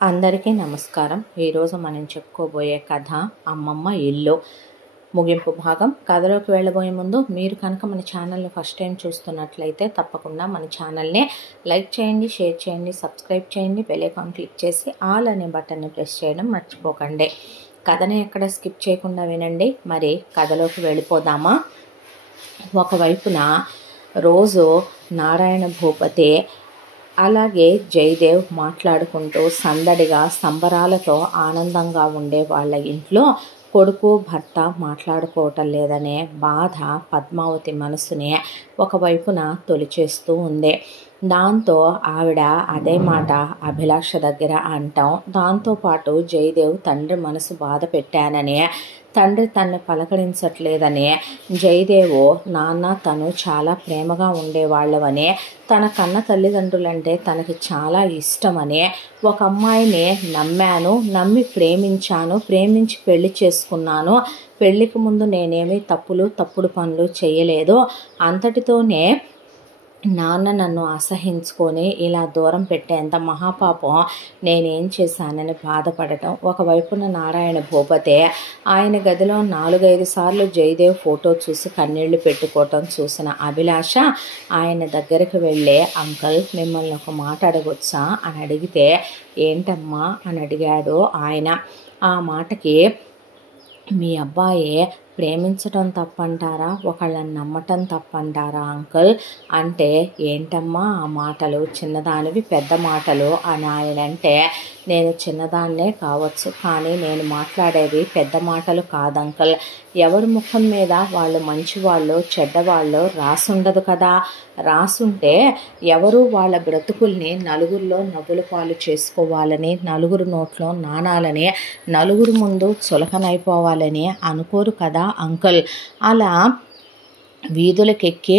అందరికీ నమస్కారం. ఈరోజు మనం చెప్పుకోబోయే కథ అమ్మమ్మ ఇల్లు ముగింపు భాగం. కథలోకి వెళ్ళబోయే ముందు మీరు కనుక మన ఛానల్ని ఫస్ట్ టైం చూస్తున్నట్లయితే తప్పకుండా మన ఛానల్ని లైక్ చేయండి, షేర్ చేయండి, సబ్స్క్రైబ్ చేయండి, బెల్ ఐకాన్ క్లిక్ చేసి ఆల్ అనే బటన్ని ప్రెస్ చేయడం మర్చిపోకండి. కథని ఎక్కడ స్కిప్ చేయకుండా వినండి. మరి కథలోకి వెళ్ళిపోదామా? ఒకవైపున రోజు నారాయణ భూపతి అలాగే జయదేవ్ మాట్లాడుకుంటూ సందడిగా సంబరాలతో ఆనందంగా ఉండే వాళ్ళ ఇంట్లో కొడుకు భర్త మాట్లాడుకోవటం లేదనే బాధ పద్మావతి మనసుని ఒకవైపున తొలిచేస్తూ ఉంది. దాంతో ఆవిడ అదే మాట అభిలాష దగ్గర అంటాం. దాంతోపాటు జయదేవ్ తండ్రి మనసు బాధ పెట్టానని, తండ్రి తన్ని పలకరించట్లేదని, జయదేవు నాన్న తను చాలా ప్రేమగా ఉండేవాళ్ళవని, తన కన్న తల్లిదండ్రులంటే తనకి చాలా ఇష్టమని, ఒక అమ్మాయిని నమ్మాను, నమ్మి ప్రేమించాను, ప్రేమించి పెళ్లి చేసుకున్నాను, పెళ్లికి ముందు నేనేమీ తప్పుడు పనులు చేయలేదు, అంతటితోనే నాన్న నన్ను అసహించుకొని ఇలా దూరం పెట్టేంత మహాపాపం నేనేం చేశానని బాధపడటం. ఒకవైపున నారాయణ భూపతి ఆయన గదిలో 4-5 సార్లు జయదేవ్ ఫోటో చూసి కన్నీళ్లు పెట్టుకోవటం చూసిన అభిలాష ఆయన దగ్గరికి వెళ్ళి, అంకల్ మిమ్మల్ని ఒక మాట అడగొచ్చా అని అడిగితే, ఏంటమ్మా అని అడిగాడు ఆయన. ఆ మాటకి, మీ అబ్బాయి ప్రేమించటం తప్పంటారా, ఒకళ్ళని నమ్మటం తప్పంటారా అంకుల్ అంటే, ఏంటమ్మా ఆ మాటలు, చిన్నదానివి పెద్ద మాటలు అని ఆయన అంటే, నేను చిన్నదాన్నే కావచ్చు, కానీ నేను మాట్లాడేవి పెద్ద మాటలు కాదంకల్. ఎవరి ముఖం మీద వాళ్ళు మంచివాళ్ళు చెడ్డవాళ్ళు రాసుండదు కదా. రాసుంటే ఎవరు వాళ్ళ బ్రతుకుల్ని నలుగురిలో నవ్వుల పాలు చేసుకోవాలని, నలుగురు నోట్లో నానాలని, నలుగురు ముందు చులకనైపోవాలని అనుకోరు కదా అంకుల్. అలా వీధులకెక్కి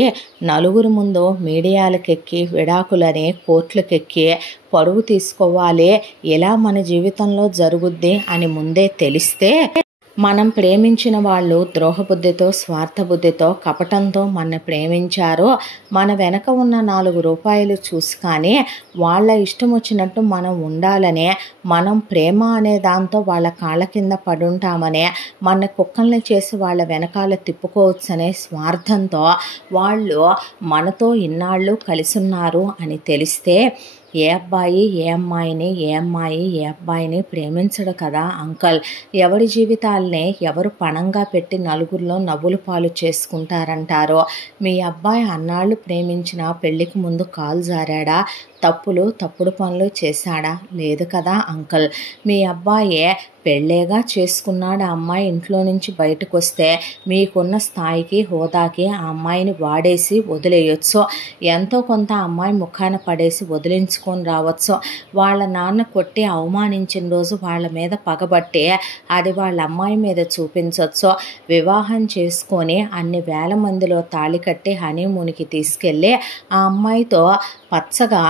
నలుగురు ముందు మీడియాలకెక్కి విడాకులని కోర్టులకెక్కి పరువు తీసుకోవాలి, ఎలా మన జీవితంలో జరుగుద్ది అని ముందే తెలిస్తే, మనం ప్రేమించిన వాళ్ళు ద్రోహబుద్ధితో, స్వార్థబుద్ధితో, కపటంతో మన ప్రేమించారో, మన వెనక ఉన్న 4 రూపాయలు చూసి కానీ వాళ్ళ ఇష్టం వచ్చినట్టు మనం ఉండాలనే, మనం ప్రేమ అనే దాంతో వాళ్ళ కాళ్ళ కింద పడుంటామనే, మన కుక్కల్ని చేసి వాళ్ళ వెనకాల తిప్పుకోవచ్చనే స్వార్థంతో వాళ్ళు మనతో ఇన్నాళ్ళు కలిసి ఉన్నారు అని తెలిస్తే, ఏ అబ్బాయి ఏ అమ్మాయిని, ఏ అమ్మాయి ఏ అబ్బాయిని ప్రేమించడు కదా అంకల్. ఎవరి జీవితాల్ని ఎవరు పణంగా పెట్టి నలుగురిలో నవ్వులు పాలు చేసుకుంటారంటారో. మీ అబ్బాయి అన్నాళ్ళు ప్రేమించిన పెళ్లికి ముందు కాలు జారాడా, తప్పుడు పనులు చేశాడా? లేదు కదా అంకల్. మీ అబ్బాయే పెళ్ళేగా చేసుకున్నాడు. ఆ అమ్మాయి ఇంట్లో నుంచి బయటకు వస్తే మీకున్న స్థాయికి హోదాకి ఆ అమ్మాయిని వాడేసి వదిలేయొచ్చు, ఎంతో కొంత అమ్మాయి ముఖాన పడేసి వదిలించుకొని రావచ్చు. వాళ్ళ నాన్న కొట్టి అవమానించిన రోజు వాళ్ళ మీద పగబట్టి అది వాళ్ళ అమ్మాయి మీద చూపించవచ్చు. వివాహం చేసుకొని అన్ని వేల మందిలో తాళి కట్టి హనీమూన్కి తీసుకెళ్ళి ఆ అమ్మాయితో పచ్చగా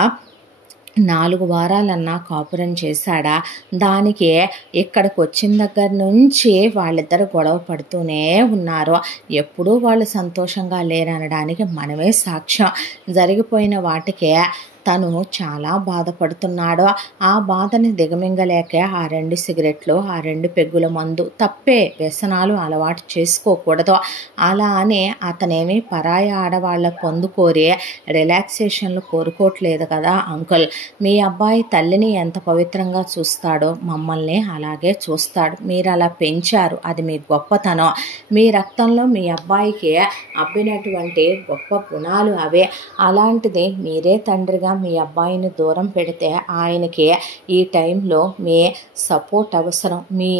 4 వారాలన్నా కాపురం చేశాడా? దానికి ఇక్కడికి వచ్చిన దగ్గర నుంచి వాళ్ళిద్దరు గొడవ పడుతూనే ఉన్నారు. ఎప్పుడూ వాళ్ళు సంతోషంగా లేరనడానికి మనమే సాక్ష్యం. జరిగిపోయిన వాటికే తను చాలా బాధపడుతున్నాడు. ఆ బాధని దిగమింగలేక ఆ 2 సిగరెట్లు, ఆ 2 పెగ్గుల మందు, తప్పే, వ్యసనాలు అలవాటు చేసుకోకూడదు. అలా అని అతనేమి పరాయి ఆడవాళ్ళ పొందుకోరి రిలాక్సేషన్లు కోరుకోవట్లేదు కదా అంకుల్. మీ అబ్బాయి తల్లిని ఎంత పవిత్రంగా చూస్తాడో మమ్మల్ని అలాగే చూస్తాడు. మీరు అలా పెంచారు, అది మీ గొప్పతనం. మీ రక్తంలో మీ అబ్బాయికి అబ్బినటువంటి గొప్ప గుణాలు అవే. అలాంటిది మీరే తండ్రిగా మీ అబ్బాయిని దూరం పెడితే ఆయనకి ఈ టైంలో మీ సపోర్ట్ అవసరం, మీ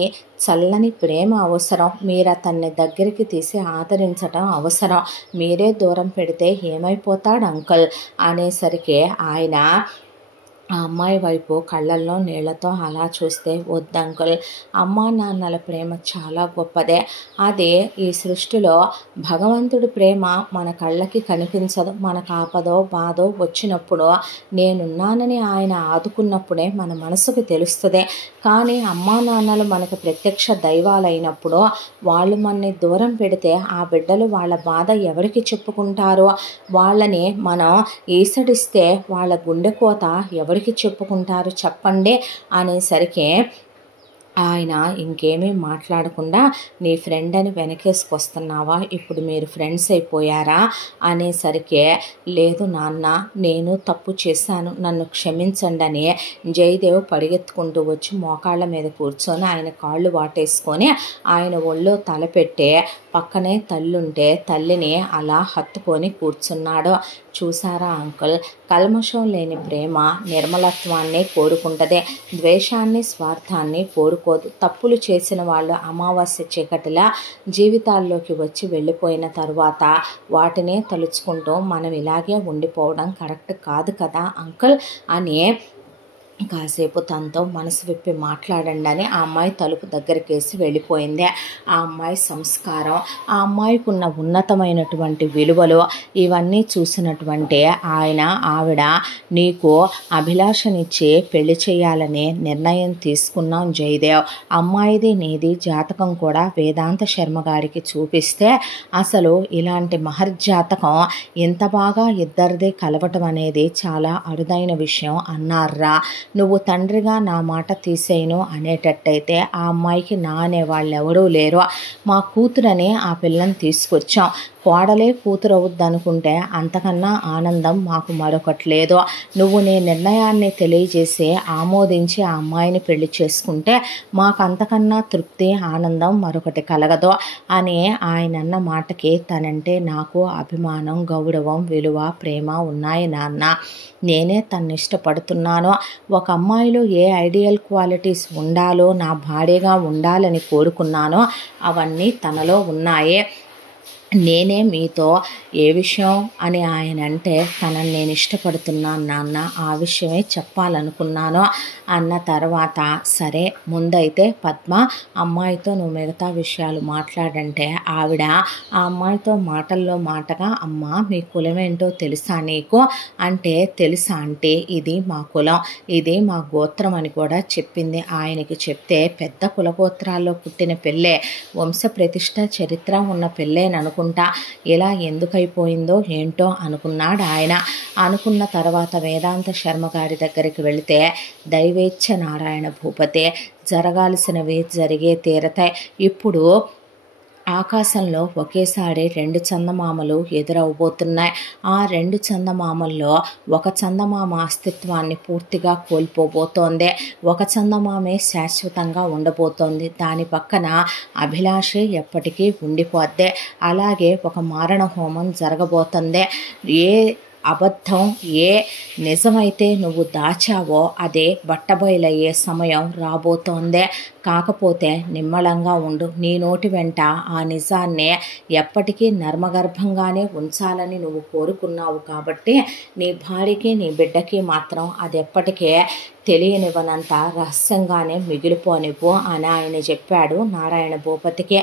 చల్లని ప్రేమ అవసరం, మీరు అతన్ని దగ్గరికి తీసి ఆదరించడం అవసరం. మీరే దూరం పెడితే ఏమైపోతాడు అంకుల్ అనేసరికి ఆయన ఆ అమ్మాయి వైపు కళ్ళల్లో నీళ్లతో అలా చూస్తే, వద్దంకుల్, అమ్మా నాన్నల ప్రేమ చాలా గొప్పదే. అదే ఈ సృష్టిలో భగవంతుడి ప్రేమ మన కళ్ళకి కనిపించదు. మనకు ఆపదో బాధో వచ్చినప్పుడు నేనున్నానని ఆయన ఆదుకున్నప్పుడే మన మనసుకు తెలుస్తుంది. కానీ అమ్మా నాన్నలు మనకు ప్రత్యక్ష దైవాలైనప్పుడు వాళ్ళు మనని దూరం పెడితే ఆ బిడ్డలు వాళ్ళ బాధ ఎవరికి చెప్పుకుంటారో, వాళ్ళని మనం ఈసడిస్తే వాళ్ళ గుండె కోత ఎవరికి ఎవరికి చెప్పుకుంటారు చెప్పండి అనేసరికి ఆయన ఇంకేమీ మాట్లాడకుండా నీ ఫ్రెండ్ అని వెనకేసుకొస్తున్నావా, ఇప్పుడు మీరు ఫ్రెండ్స్ అయిపోయారా అనేసరికి లేదు నాన్న నేను తప్పు చేశాను నన్ను క్షమించండి అని జయదేవ్ పరిగెత్తుకుంటూ వచ్చి మోకాళ్ళ మీద కూర్చొని ఆయన కాళ్ళు వాటేసుకొని ఆయన ఒళ్ళో తలపెట్టి పక్కనే తల్లుంటే తల్లిని అలా హత్తుకొని కూర్చున్నాడు. చూసారా అంకుల్, కల్మషం లేని ప్రేమ నిర్మలత్వాన్ని కోరుకుంటదే, ద్వేషాన్ని స్వార్థాన్ని కోరుకోదు. తప్పులు చేసిన వాళ్ళు అమావాస్య చీకటిలా జీవితాల్లోకి వచ్చి వెళ్ళిపోయిన తర్వాత వాటినే తలుచుకుంటూ మనం ఇలాగే ఉండిపోవడం కరెక్ట్ కాదు కదా అంకుల్ అని కాసేపు తనతో మనసు విప్పి మాట్లాడండి అని ఆ అమ్మాయి తలుపు దగ్గరికేసి వెళ్ళిపోయింది. ఆ అమ్మాయి సంస్కారం, ఆ అమ్మాయికి ఉన్న ఉన్నతమైనటువంటి విలువలు ఇవన్నీ చూసినటువంటి ఆవిడ నీకు అభిలాషనిచ్చి పెళ్లి చేయాలనే నిర్ణయం తీసుకున్నాం జయదేవ్. అమ్మాయిది నీది జాతకం కూడా వేదాంత శర్మ గారికి చూపిస్తే అసలు ఇలాంటి మహర్జాతకం ఇంత బాగా ఇద్దరిది కలవటం అనేది చాలా అరుదైన విషయం అన్నారా. నువ్వు తండ్రిగా నా మాట తీసేయను అనేటట్టయితే ఆ అమ్మాయికి నా అనేవాళ్ళు ఎవరూ లేరు. మా కూతురని ఆ పిల్లని తీసుకొచ్చాం. కోడలే కూతురు అవుద్ది అనుకుంటే అంతకన్నా ఆనందం మాకు మరొకటి లేదు. నువ్వు నీ నిర్ణయాన్ని తెలియజేసి ఆమోదించి ఆ అమ్మాయిని పెళ్లి చేసుకుంటే మాకు అంతకన్నా తృప్తి ఆనందం మరొకటి కలగదు అని ఆయన అన్న మాటకి తనంటే నాకు అభిమానం, గౌరవం, విలువ, ప్రేమ ఉన్నాయి నాన్న. నేనే తన్ని ఇష్టపడుతున్నాను. ఒక అమ్మాయిలో ఏ ఐడియల్ క్వాలిటీస్ ఉండాలో నా భార్యగా ఉండాలని కోరుకున్నానో అవన్నీ తనలో ఉన్నాయి. నేనే మీతో ఏ విషయం అని ఆయన అంటే తనని నేను ఇష్టపడుతున్నాను నాన్న, ఆ విషయమే చెప్పాలనుకున్నాను అన్న తర్వాత సరే ముందైతే పద్మ అమ్మాయితో నువ్వు మిగతా విషయాలు మాట్లాడంటే ఆవిడ ఆ అమ్మాయితో మాటల్లో మాటగా అమ్మ మీ కులం ఏంటో తెలుసా నీకు అంటే తెలుసా అంటే ఇది మా కులం, ఇది మా గోత్రం అని కూడా చెప్పింది. ఆయనకి చెప్తే పెద్ద కులగోత్రాల్లో పుట్టిన పెళ్ళే, వంశ ప్రతిష్ట చరిత్ర ఉన్న పెళ్ళేననుకుంటా. ఇలా ఎందుకైపోయిందో ఏంటో అనుకున్నాడు ఆయన. అనుకున్న తర్వాత వేదాంత శర్మ గారి దగ్గరికి వెళితే దైవేచ్ఛ నారాయణ భూపతే, జరగాల్సినవి జరిగే తీరతాయి. ఇప్పుడు ఆకాశంలో ఒకేసారి 2 చందమామలు ఎదురవబోతున్నాయి. ఆ 2 చందమామల్లో ఒక చందమామ అస్తిత్వాన్ని పూర్తిగా కోల్పోబోతోంది, ఒక చందమామే శాశ్వతంగా ఉండబోతోంది. దాని పక్కన అభిలాషే ఎప్పటికీ ఉండిపోద్ది. అలాగే ఒక మారణ హోమం జరగబోతుంది. ఏ అబద్ధం ఏ నిజమైతే నువ్వు దాచావో అదే బట్టబయలయ్యే సమయం రాబోతోందే. కాకపోతే నిమ్మళంగా ఉండు. నీ నోటి వెంట ఆ నిజాన్నే ఎప్పటికీ నర్మగర్భంగానే ఉంచాలని నువ్వు కోరుకున్నావు కాబట్టి నీ భార్యకి నీ బిడ్డకి మాత్రం అది ఎప్పటికే తెలియనివ్వనంత రహస్యంగానే మిగిలిపోనివ్వు అని ఆయన చెప్పాడు నారాయణ భూపతికి.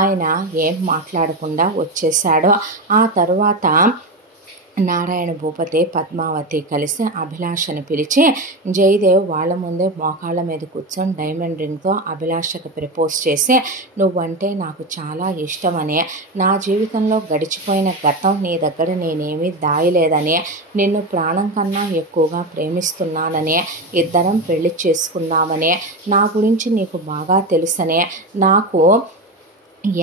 ఆయన ఏం మాట్లాడకుండా వచ్చేశాడు. ఆ తరువాత నారాయణ భూపతి పద్మావతి కలిసి అభిలాషని పిలిచి జయదేవ్ వాళ్ళ ముందే మోకాళ్ళ మీద కూర్చొని డైమండ్ రింగ్తో అభిలాషకి ప్రపోజ్ చేసి నువ్వంటే నాకు చాలా ఇష్టమని, నా జీవితంలో గడిచిపోయిన గతం నీ దగ్గర నేనేమీ దాయలేదని, నిన్ను ప్రాణం కన్నా ఎక్కువగా ప్రేమిస్తున్నానని, ఇద్దరం పెళ్లి చేసుకుందామని, నా గురించి నీకు బాగా తెలుసనే, నాకు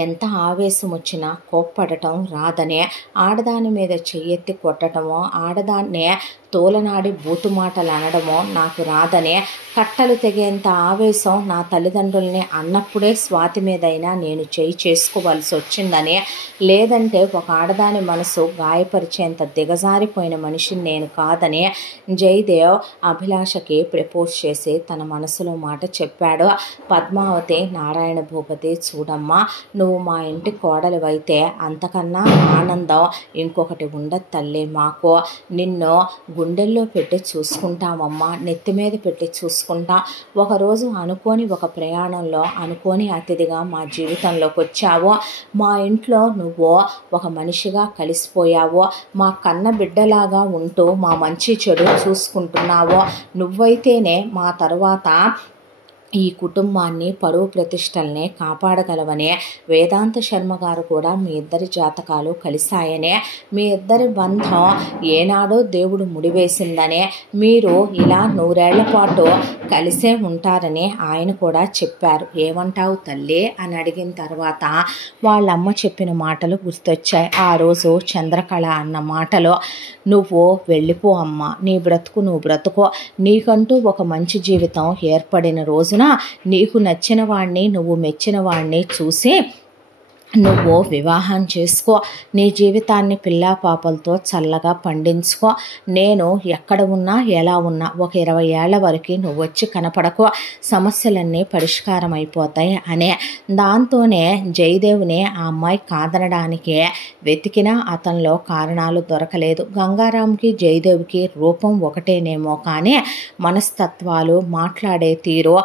ఎంత ఆవేశం వచ్చినా కోప్పడటం రాదనే, ఆడదాని మీద చెయ్యెత్తి కొట్టడమో ఆడదాన్నే తోలనాడి బూతు మాటలు అనడమో నాకు రాదనే, కట్టలు తెగేంత ఆవేశం నా తల్లిదండ్రుల్ని అన్నప్పుడే స్వాతి మీదైనా నేను చేయి చేసుకోవాల్సి వచ్చిందని, లేదంటే ఒక ఆడదాని మనసు గాయపరిచేంత దిగజారిపోయిన మనిషిని నేను కాదని జయదేవ్ అభిలాషకి ప్రపోజ్ చేసి తన మనసులో మాట చెప్పాడు. పద్మావతి నారాయణ భూపతి చూడమ్మా, నువ్వు మా ఇంటి కోడలివైతే అంతకన్నా ఆనందం ఇంకొకటి ఉండదు తల్లి. మాకు నిన్ను గుండెల్లో పెట్టి చూసుకుంటామమ్మా, నెత్తి మీద పెట్టి చూసుకుంటాం. ఒకరోజు అనుకోని ఒక ప్రయాణంలో అనుకోని అతిథిగా మా జీవితంలోకి వచ్చావు. మా ఇంట్లో నువ్వు ఒక మనిషిగా కలిసిపోయావు. మా కన్న బిడ్డలాగా ఉంటూ మా మంచి చెడు చూసుకుంటున్నావు. నువ్వైతేనే మా తరువాత ఈ కుటుంబాన్ని పరువు ప్రతిష్టల్ని కాపాడగలవనే వేదాంత శర్మ గారు కూడా మీ ఇద్దరి జాతకాలు కలిశాయనే, మీ ఇద్దరి బంధం ఏనాడో దేవుడు ముడివేసిందనే, మీరు ఇలా 100 ఏళ్ల పాటు కలిసే ఉంటారని ఆయన కూడా చెప్పారు. ఏమంటావు తల్లి అని అడిగిన తర్వాత వాళ్ళమ్మ చెప్పిన మాటలు గుర్తొచ్చాయి. ఆ రోజు చంద్రకళ అన్న మాటలో, నువ్వు వెళ్ళిపో అమ్మ, నీ బ్రతుకు నువ్వు బ్రతుకో, నీకంటూ ఒక మంచి జీవితం ఏర్పడిన రోజున నీకు నచ్చిన వాడిని, నువ్వు మెచ్చిన వాడిని చూసి నువ్వు వివాహం చేసుకో, నీ జీవితాన్ని పిల్లా పాపలతో చల్లగా పండించుకో, నేను ఎక్కడ ఉన్నా ఎలా ఉన్నా ఒక 20 ఏళ్ల వరకు నువ్వు వచ్చి కనపడకో, సమస్యలన్నీ పరిష్కారం అయిపోతాయి అనే. దాంతోనే జయదేవ్ని ఆ అమ్మాయి కాదనడానికే వెతికినా అతనిలో కారణాలు దొరకలేదు. గంగారాంకి జయదేవ్కి రూపం ఒకటేనేమో కానీ మనస్తత్వాలు, మాట్లాడే తీరు,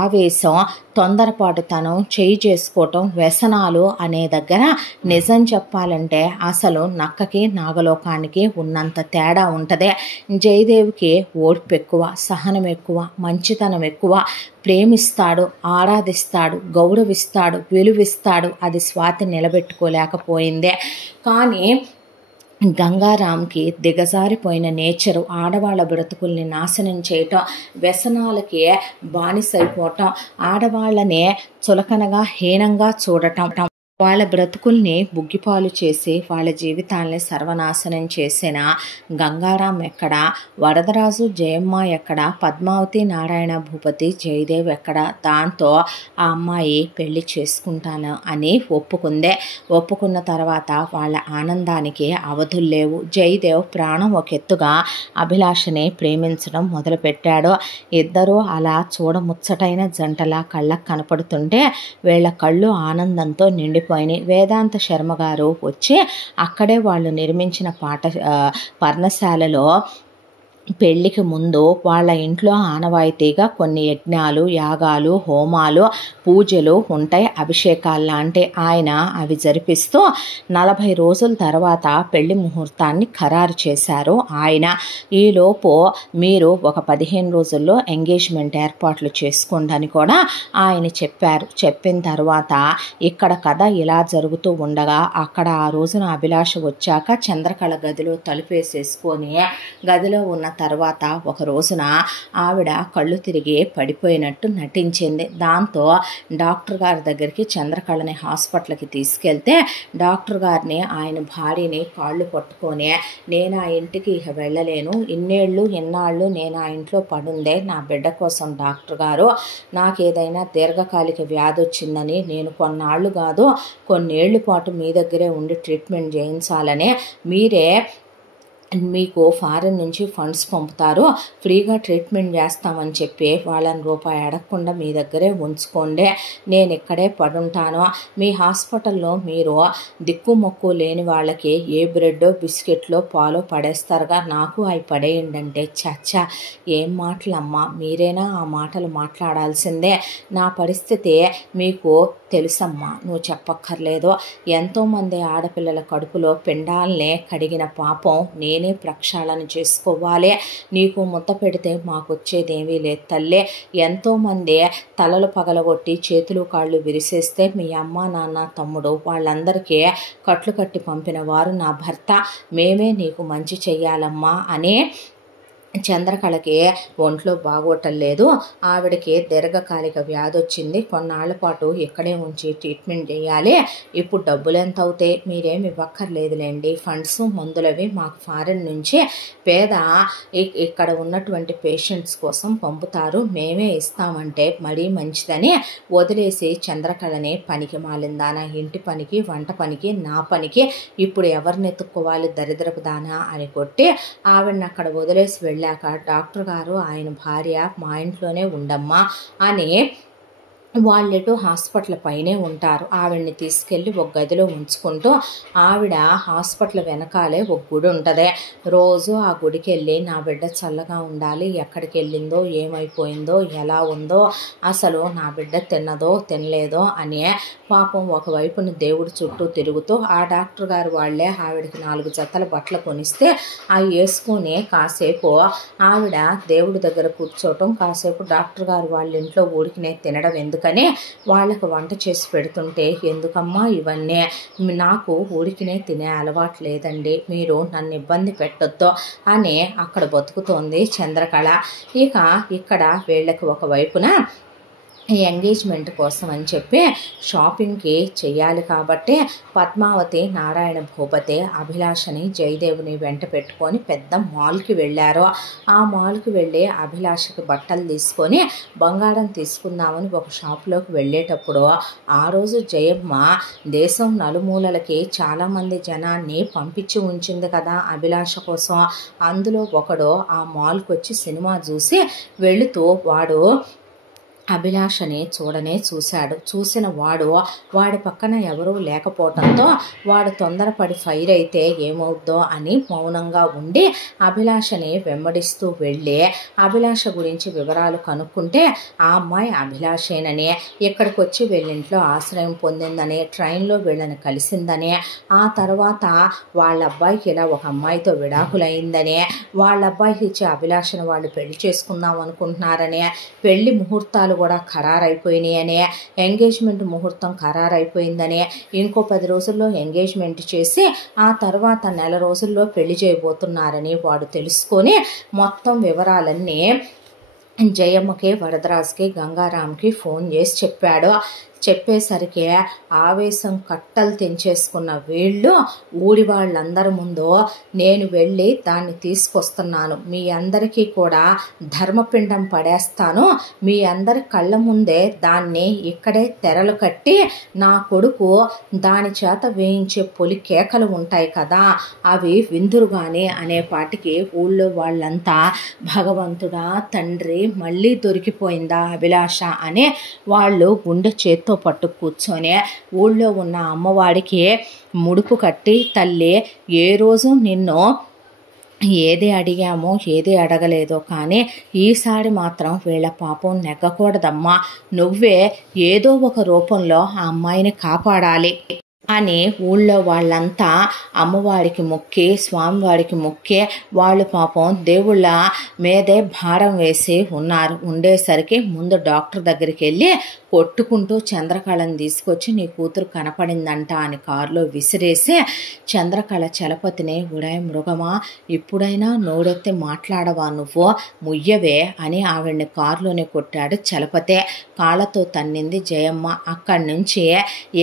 ఆవేశం, తొందరపాటుతనం, చేయి చేసుకోవటం, వ్యసనాలు అనే దగ్గర నిజం చెప్పాలంటే అసలు నక్కకి నాగలోకానికి ఉన్నంత తేడా ఉంటుంది. జయదేవ్కి ఓర్పు ఎక్కువ, సహనం ఎక్కువ, మంచితనం ఎక్కువ, ప్రేమిస్తాడు, ఆరాధిస్తాడు, గౌరవిస్తాడు, విలువిస్తాడు. అది స్వాతి నిలబెట్టుకోలేకపోయిందే. కానీ గంగారాంకి దిగజారిపోయిన నేచరు, ఆడవాళ్ళ బ్రతుకుల్ని నాశనం చేయటం, వ్యసనాలకి బానిసైపోవటం, ఆడవాళ్ళనే చులకనగా హీనంగా చూడటం, వాళ్ళ బ్రతుకుల్ని బుగ్గిపాలు చేసి వాళ్ళ జీవితాల్ని సర్వనాశనం చేసిన గంగారాం ఎక్కడ, వరదరాజు జయమ్మ ఎక్కడ, పద్మావతి నారాయణ భూపతి జయదేవ్ ఎక్కడ. దాంతో ఆ అమ్మాయి పెళ్లి చేసుకుంటాను అని ఒప్పుకుందే. ఒప్పుకున్న తర్వాత వాళ్ళ ఆనందానికి అవధులు లేవు. జయదేవ్ ప్రాణం ఒక ఎత్తుగా అభిలాషని ప్రేమించడం మొదలుపెట్టాడు. ఇద్దరూ అలా చూడముచ్చటైన జంటలా కళ్ళకు కనపడుతుంటే వీళ్ళ కళ్ళు ఆనందంతో నిండి వేదాంత శర్మ గారు వచ్చి అక్కడే వాళ్ళు నిర్మించిన పర్ణశాలలో పెళ్లికి ముందు వాళ్ళ ఇంట్లో ఆనవాయితీగా కొన్ని యజ్ఞాలు, యాగాలు, హోమాలు, పూజలు ఉంటాయి, అభిషేకాలు లాంటి. ఆయన అవి జరిపిస్తూ 40 రోజుల తర్వాత పెళ్లి ముహూర్తాన్ని ఖరారు చేశారు ఆయన. ఈలోపు మీరు ఒక 15 రోజుల్లో ఎంగేజ్మెంట్ ఏర్పాట్లు చేసుకోండి అని కూడా ఆయన చెప్పారు. చెప్పిన తర్వాత ఇక్కడ కథ ఇలా జరుగుతూ ఉండగా అక్కడ ఆ రోజున అభిలాష వచ్చాక చంద్రకళ గదిలో తలుపేసేసుకొని గదిలో ఉన్న తర్వాత ఒక రోజున ఆవిడ కళ్ళు తిరిగి పడిపోయినట్టు నటించింది. దాంతో డాక్టర్ గారి దగ్గరికి చంద్రకళని హాస్పిటల్కి తీసుకెళ్తే డాక్టర్ గారిని ఆయన భార్యని కాళ్ళు పట్టుకొని, నేను ఆ ఇంటికి ఇక వెళ్ళలేను, ఇన్నాళ్ళు నేను ఆ ఇంట్లో పడుందే నా బిడ్డ కోసం డాక్టర్ గారు, నాకేదైనా దీర్ఘకాలిక వ్యాధి వచ్చిందని నేను కొన్నాళ్ళు కాదు కొన్నేళ్ల పాటు మీ దగ్గరే ఉండి ట్రీట్మెంట్ చేయించాలని, మీరే మీకు ఫారెన్ నుంచి ఫండ్స్ పంపుతారు, ఫ్రీగా ట్రీట్మెంట్ చేస్తామని చెప్పి వాళ్ళని రూపాయి అడగకుండా మీ దగ్గరే ఉంచుకోండి, నేను ఇక్కడే పడుంటాను. మీ హాస్పిటల్లో మీరు దిక్కు మొక్కు లేని వాళ్ళకి ఏ బ్రెడ్డో బిస్కెట్లో పాలో పడేస్తారుగా, నాకు అవి పడేయండి అంటే, చచ్చా ఏం మాటలమ్మా, మీరేనా ఆ మాటలు మాట్లాడాల్సిందే, నా పరిస్థితి మీకు తెలుసమ్మా, నువ్వు చెప్పక్కర్లేదు, ఎంతోమంది ఆడపిల్లల కడుపులో పిండాలనే కడిగిన పాపం నేనే ప్రక్షాళన చేసుకోవాలి, నీకు ముద్ద పెడితే మాకు వచ్చేదేమీ లేదు తల్లే, ఎంతోమంది తలలు పగలగొట్టి చేతులు కాళ్ళు విరిసేస్తే మీ అమ్మ నాన్న తమ్ముడు వాళ్ళందరికీ కట్లు కట్టి పంపిన వారు నా భర్త, మేమే నీకు మంచి చెయ్యాలమ్మా అని. చంద్రకళకి ఒంట్లో బాగోటం లేదు, ఆవిడకి దీర్ఘకాలిక వ్యాధి వచ్చింది, కొన్నాళ్ల పాటు ఇక్కడే ఉంచి ట్రీట్మెంట్ చేయాలి, ఇప్పుడు డబ్బులు ఎంత అవుతాయి, మీరేమి ఇవ్వక్కర్లేదులేండి, ఫండ్స్ మందులవి మాకు ఫారెన్ నుంచి పేద ఇక్కడ ఉన్నటువంటి పేషెంట్స్ కోసం పంపుతారు, మేమే ఇస్తామంటే మరీ మంచిదని వదిలేసి చంద్రకళని పనికి మాలిందానా, ఇంటి పనికి, వంట పనికి, నా పనికి ఇప్పుడు ఎవరిని ఎత్తుక్కోవాలి దరిద్రపు దానా అని కొట్టి ఆవిడని అక్కడ వదిలేసి వెళ్ళాక డాక్టర్ గారు ఆయన భార్య మా ఇంట్లోనే ఉండమ్మా అని వాళ్ళెటు హాస్పిటల్ పైనే ఉంటారు. ఆవిడ్ని తీసుకెళ్ళి ఒక గదిలో ఉంచుకుంటూ ఆవిడ హాస్పిటల్ వెనకాలే ఒక గుడి ఉంటుంది. రోజు ఆ గుడికి వెళ్ళి నా బిడ్డ చల్లగా ఉండాలి, ఎక్కడికి వెళ్ళిందో, ఏమైపోయిందో, ఎలా ఉందో, అసలు నా బిడ్డ తిన్నదో తినలేదో అని పాపం ఒకవైపున దేవుడి చుట్టూ తిరుగుతూ ఆ డాక్టర్ గారు వాళ్ళే ఆవిడకి 4 జతల బట్టలు కొనిస్తే అవి వేసుకుని కాసేపు ఆవిడ దేవుడి దగ్గర కూర్చోవటం, కాసేపు డాక్టర్ గారు వాళ్ళ ఇంట్లో ఊరికినే తినడం ఎందుకని వాళ్ళకు వంట చేసి పెడుతుంటే, ఎందుకమ్మా ఇవన్నీ, నాకు ఊరికినే తినే అలవాటు లేదండి, మీరు నన్ను ఇబ్బంది పెట్టొద్దు అని అక్కడ బతుకుతోంది చంద్రకళ. ఇక ఇక్కడ వీళ్ళకి ఒకవైపున ఈ ఎంగేజ్మెంట్ కోసం అని చెప్పి షాపింగ్కి చెయ్యాలి కాబట్టి పద్మావతి, నారాయణ భూపతి, అభిలాషని, జయదేవుని వెంట పెట్టుకొని పెద్ద మాల్కి వెళ్ళారు. ఆ మాల్కి వెళ్ళి అభిలాషకి బట్టలు తీసుకొని బంగారం తీసుకుందామని ఒక షాప్లోకి వెళ్ళేటప్పుడు ఆ రోజు జయమ్మ దేశం నలుమూలలకి చాలామంది జనాన్ని పంపించి ఉంచింది కదా అభిలాష కోసం. అందులో ఒకడు ఆ మాల్కి వచ్చి సినిమా చూసి వెళుతూ వాడు అభిలాషని చూశాడు. చూసిన వాడి పక్కన ఎవరూ లేకపోవడంతో వాడు తొందరపడి ఫైర్ అయితే ఏమవుద్దో అని మౌనంగా ఉండి అభిలాషని వెంబడిస్తూ వెళ్ళి అభిలాష గురించి వివరాలు కనుక్కుంటే ఆ అమ్మాయి అభిలాషేనని, ఇక్కడికి వచ్చి వీళ్ళింట్లో ఆశ్రయం పొందిందని, ట్రైన్లో వీళ్ళని కలిసిందని, ఆ తర్వాత వాళ్ళ అబ్బాయికి ఇలా ఒక అమ్మాయితో విడాకులైందని, వాళ్ళ అబ్బాయికి ఇచ్చి అభిలాషను వాళ్ళు పెళ్లి చేసుకుందాం అనుకుంటున్నారని, పెళ్లి ముహూర్తాలు కూడా ఖరారైపోయినాయి అని, ఎంగేజ్మెంట్ ముహూర్తం ఖరారైపోయిందని, ఇంకో 10 రోజుల్లో ఎంగేజ్మెంట్ చేసి ఆ తర్వాత నెల రోజుల్లో పెళ్లి చేయబోతున్నారని వాడు తెలుసుకొని మొత్తం వివరాలన్నీ జయమ్మకి, వరదరాజుకి, గంగారాంకి ఫోన్ చేసి చెప్పాడు. చెప్పేసరికి ఆవేశం కట్టలు తెంచేసుకున్న వీళ్ళు ఊడి వాళ్ళందరి ముందు నేను వెళ్ళి దాన్ని తీసుకొస్తున్నాను, మీ అందరికీ కూడా ధర్మపిండం పడేస్తాను, మీ అందరి కళ్ళ ముందే దాన్ని ఇక్కడే తెరలు కట్టి నా కొడుకు దాని చేత వేయించే పొలి కేకలు ఉంటాయి కదా అవి విందురుగానే అనేపాటికి ఊళ్ళో వాళ్ళంతా భగవంతుడా తండ్రి మళ్ళీ దొరికిపోయిందా అభిలాష అని వాళ్ళు గుండె చేత్తో పట్టు కూర్చొని ఊళ్ళో ఉన్న అమ్మవాడికి ముడుపు కట్టి, తల్లి ఏ రోజు నిన్ను ఏది అడిగామో ఏది అడగలేదో కానీ ఈసారి మాత్రం వీళ్ళ పాపం నెగ్గకూడదమ్మా, నువ్వే ఏదో ఒక రూపంలో ఆ అమ్మాయిని కాపాడాలి అని ఊళ్ళో వాళ్ళంతా అమ్మవారికి మొక్కి, స్వామివారికి మొక్కి వాళ్ళు పాపం దేవుళ్ళ మీదే భారం వేసి ఉండేసరికి ముందు డాక్టర్ దగ్గరికి వెళ్ళి కొట్టుకుంటూ చంద్రకళని తీసుకొచ్చి నీ కూతురు కనపడిందంట అని కారులో విసిరేసి, చంద్రకళ చలపతిని ఉడాయి మృగమా ఇప్పుడైనా నోరెత్తి మాట్లాడవా, నువ్వు ముయ్యవే అని ఆవిడ్ని కారులోనే కొట్టాడు చలపతే. కాళ్ళతో తన్నింది జయమ్మ. అక్కడి నుంచి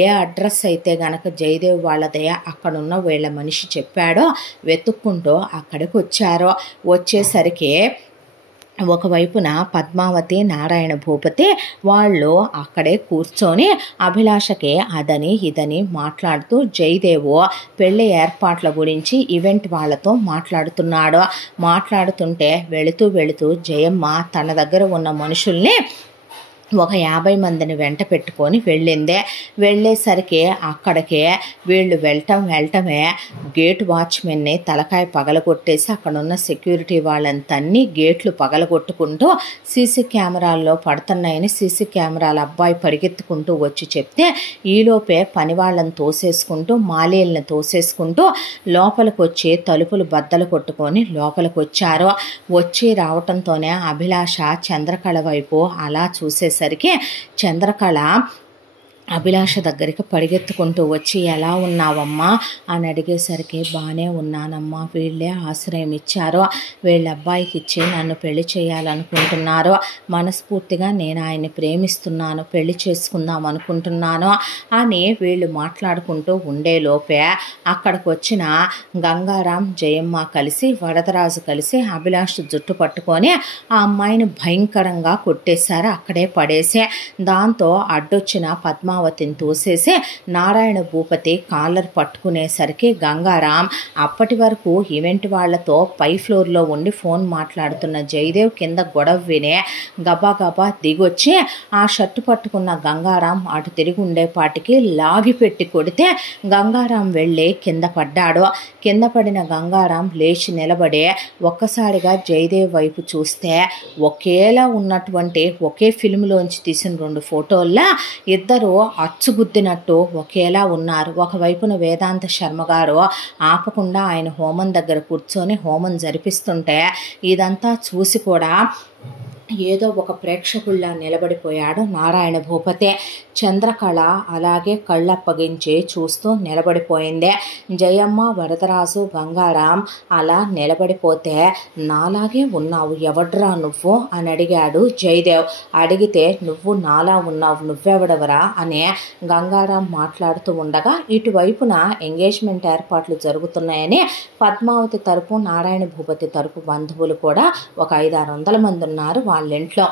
ఏ అడ్రస్ అయితే గనక జయదేవ్ వాళ్ళదే అక్కడున్న వీళ్ళ మనిషి చెప్పాడో వెతుక్కుంటూ అక్కడికి వచ్చారో. వచ్చేసరికి ఒకవైపున పద్మావతి, నారాయణ భూపతి వాళ్ళు అక్కడే కూర్చొని అభిలాషకి అదని ఇదని మాట్లాడుతూ జయదేవు పెళ్లి ఏర్పాట్ల గురించి ఈవెంట్ వాళ్ళతో మాట్లాడుతుంటే వెళుతూ జయమ్మ తన దగ్గర ఉన్న మనుషుల్ని ఒక 50 మందిని వెంట పెట్టుకొని వెళ్ళేసరికి అక్కడికే వీళ్ళు వెళ్ళటమే గేట్ వాచ్మెన్ని తలకాయ పగలగొట్టేసి అక్కడున్న సెక్యూరిటీ వాళ్ళంతన్ని గేట్లు పగలగొట్టుకుంటూ సీసీ కెమెరాల్లో పడుతున్నాయని సీసీ కెమెరాల అబ్బాయి పరిగెత్తుకుంటూ వచ్చి చెప్తే ఈలోపే పని వాళ్ళని తోసేసుకుంటూ మాలీలను తోసేసుకుంటూ లోపలికి వచ్చి తలుపులు బద్దలు కొట్టుకొని లోపలికి వచ్చారు. వచ్చి రావటంతోనే అభిలాష చంద్రకళ వైపు అలా చూసేసరికి చంద్రకళ అభిలాష దగ్గరికి పరిగెత్తుకుంటూ వచ్చి ఎలా ఉన్నావమ్మా అని అడిగేసరికి బాగానే ఉన్నానమ్మా, వీళ్ళే ఆశ్రయం ఇచ్చారో, వీళ్ళ అబ్బాయికి ఇచ్చి నన్ను పెళ్లి చేయాలనుకుంటున్నారో, మనస్ఫూర్తిగా నేను ఆయన్ని ప్రేమిస్తున్నాను, పెళ్లి చేసుకుందాం అనుకుంటున్నాను అని వీళ్ళు మాట్లాడుకుంటూ ఉండేలోపే అక్కడికి వచ్చిన గంగారాం, జయమ్మ కలిసి వరదరాజు కలిసి అభిలాష జుట్టు పట్టుకొని ఆ అమ్మాయిని భయంకరంగా కొట్టేశారు, అక్కడే పడేసి. దాంతో అడ్డొచ్చిన పద్మావతి పద్మావతిని తోసేసి నారాయణ భూపతి కాలర్ పట్టుకునేసరికి గంగారాం అప్పటి వరకు ఈవెంట్ వాళ్లతో పై ఫ్లోర్లో ఉండి ఫోన్ మాట్లాడుతున్న జయదేవ్ కింద గొడవ వినే గబా గబా దిగొచ్చి ఆ షర్టు పట్టుకున్న గంగారాం అటు తిరిగి ఉండేపాటికి లాగిపెట్టి కొడితే గంగారాం వెళ్ళి కింద పడ్డాడు. కింద పడిన గంగారాం లేచి నిలబడి ఒక్కసారిగా జయదేవ్ వైపు చూస్తే ఒకేలా ఉన్నటువంటి ఒకే ఫిల్మ్లోంచి తీసిన 2 ఫోటోల్లో ఇద్దరు అచ్చుగుద్దినట్టు ఒకేలా ఉన్నారు. ఒకవైపున వేదాంత శర్మ గారు ఆపకుండా ఆయన హోమం దగ్గర కూర్చొని హోమం జరిపిస్తుంటే ఇదంతా చూసి కూడా ఏదో ఒక ప్రేక్షకుల్లా నిలబడిపోయాడు నారాయణ భూపతి. చంద్రకళ అలాగే కళ్ళప్పగించి చూస్తూ నిలబడిపోయింది. జయమ్మ, వరదరాజు, గంగారాం అలా నిలబడిపోతే నాలాగే ఉన్నావు, ఎవడ్రా నువ్వు అని అడిగాడు జయదేవ్. అడిగితే నువ్వు నాలా ఉన్నావు, నువ్వెవడవరా అని గంగారాం మాట్లాడుతూ ఉండగా ఇటువైపున ఎంగేజ్మెంట్ ఏర్పాట్లు జరుగుతున్నాయని పద్మావతి తరపు నారాయణ భూపతి తరపు బంధువులు కూడా ఒక 500-600 మంది ఉన్నారు వాళ్ళ ఇంట్లో.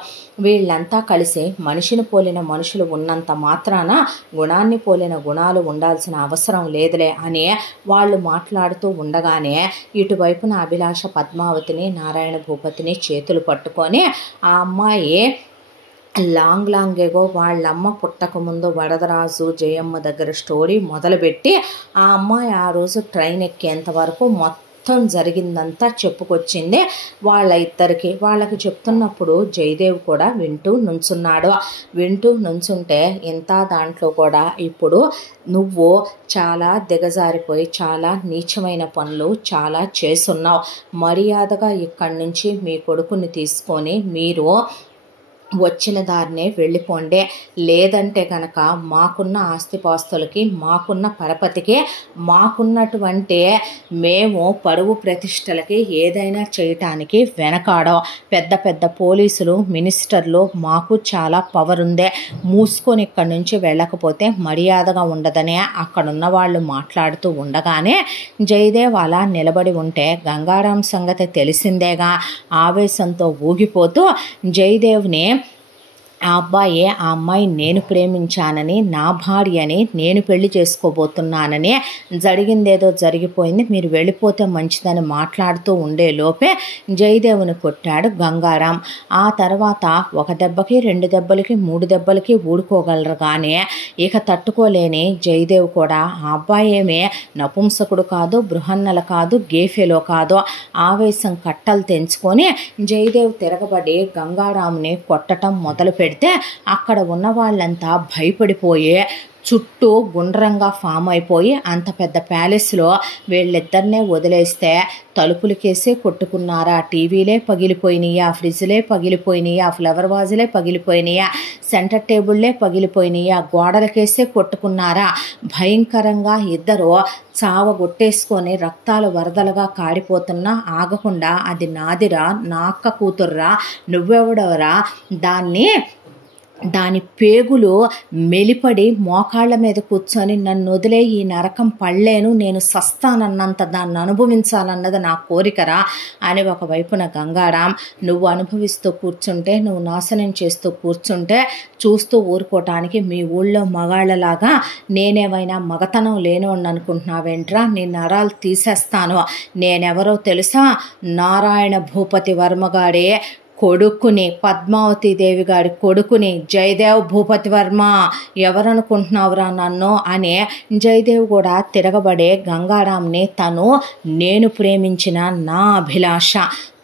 వీళ్ళంతా కలిసి మనిషిని పోలిన మనుషులు ఉన్నంత మాత్రాన గుణాన్ని పోలిన గుణాలు ఉండాల్సిన అవసరం లేదులే అని వాళ్ళు మాట్లాడుతూ ఉండగానే ఇటువైపున అభిలాష పద్మావతిని నారాయణ భూపతిని చేతులు పట్టుకొని ఆ అమ్మాయి లాంగ్ ఏగో వాళ్ళమ్మ పుట్టకముందు వరదరాజు జయమ్మ దగ్గర స్టోరీ మొదలుపెట్టి ఆ అమ్మాయి ఆ రోజు ట్రైన్ ఎక్కేంత వరకు మొత్తం జరిగిందంతా చెప్పుకొచ్చింది వాళ్ళ ఇద్దరికి. వాళ్ళకి చెప్తున్నప్పుడు జయదేవ్ కూడా వింటూ నుంచుంటే ఇంత దాంట్లో కూడా ఇప్పుడు నువ్వు చాలా దిగజారిపోయి చాలా నీచమైన పనులు చాలా చేస్తున్నావు. మర్యాదగా ఇక్కడి నుంచి మీ కొడుకుని తీసుకొని మీరు వచ్చిన దారినే వెళ్ళిపోండి. లేదంటే కనుక మాకున్న ఆస్తిపాస్తులకి మాకున్న పరపతికి మాకున్నటువంటి మేము పరువు ప్రతిష్టలకి ఏదైనా చేయటానికి వెనకాడం. పెద్ద పెద్ద పోలీసులు మినిస్టర్లు మాకు చాలా పవర్ ఉందే. మూసుకొని ఇక్కడి నుంచి వెళ్ళకపోతే మర్యాదగా ఉండదనే అక్కడున్న వాళ్ళు మాట్లాడుతూ ఉండగానే జయదేవ్ అలా నిలబడి ఉంటే గంగారాం సంగతి తెలిసిందేగా. ఆవేశంతో ఊగిపోతూ జయదేవ్ని ఆ అమ్మాయి నేను ప్రేమించానని, నా భార్యని నేను పెళ్లి చేసుకోబోతున్నానని, జరిగిందేదో జరిగిపోయింది, మీరు వెళ్ళిపోతే మంచిదని మాట్లాడుతూ ఉండే లోపే జయదేవుని కొట్టాడు గంగారాం. ఆ తర్వాత 1 దెబ్బకి 2 దెబ్బలకి 3 దెబ్బలకి ఊడుకోగలరు కానీ ఇక తట్టుకోలేని జయదేవ్ కూడా ఆ అబ్బాయి ఏమీ నపుంసకుడు కాదు, బృహన్నల కాదు, గేఫెలో కాదు. ఆవేశం కట్టలు తెంచుకొని జయదేవ్ తిరగబడి గంగారాంని కొట్టడం మొదలు పెడితే అక్కడ ఉన్న వాళ్ళంతా భయపడిపోయి చుట్టూ గుండ్రంగా ఫామ్ అయిపోయి అంత పెద్ద ప్యాలెస్లో వీళ్ళిద్దరినే వదిలేస్తే తలుపులకేసే కొట్టుకున్నారా, టీవీలే పగిలిపోయినాయా, ఫ్రిడ్జ్లే పగిలిపోయినాయా, ఫ్లవర్ వాజులే పగిలిపోయినాయా, సెంటర్ టేబుల్లే పగిలిపోయినాయా, గోడలకేసే కొట్టుకున్నారా, భయంకరంగా ఇద్దరు చావగొట్టేసుకొని రక్తాలు వరదలుగా కారిపోతున్నా ఆగకుండా అది నాదిరా, నా అక్క కూతుర్రా, నువ్వెవడవరా, దాని పేగులు మెలిపడి మోకాళ్ళ మీద కూర్చొని నన్ను వదిలే, ఈ నరకం పడలేను, నేను సస్తానన్నంత దాన్ని అనుభవించాలన్నది నా కోరికరా అని ఒకవైపున గంగారాం నువ్వు అనుభవిస్తూ కూర్చుంటే, నువ్వు నాశనం చేస్తూ కూర్చుంటే చూస్తూ ఊరుకోవటానికి మీ ఊళ్ళో మగాళ్ళలాగా నేనేమైనా మగతనం లేనోడిని అనుకుంటున్నావేంట్రా, నీ నరాలు తీసేస్తాను. నేనెవరో తెలుసా, నారాయణ భూపతి వర్మగాడే కొడుకుని, పద్మావతీదేవి గారి కొడుకుని, జయదేవ్ భూపతి వర్మ, ఎవరనుకుంటున్నావురా నన్ను అని జయదేవ్ కూడా తిరగబడే గంగారాంని నేను ప్రేమించిన నా అభిలాష,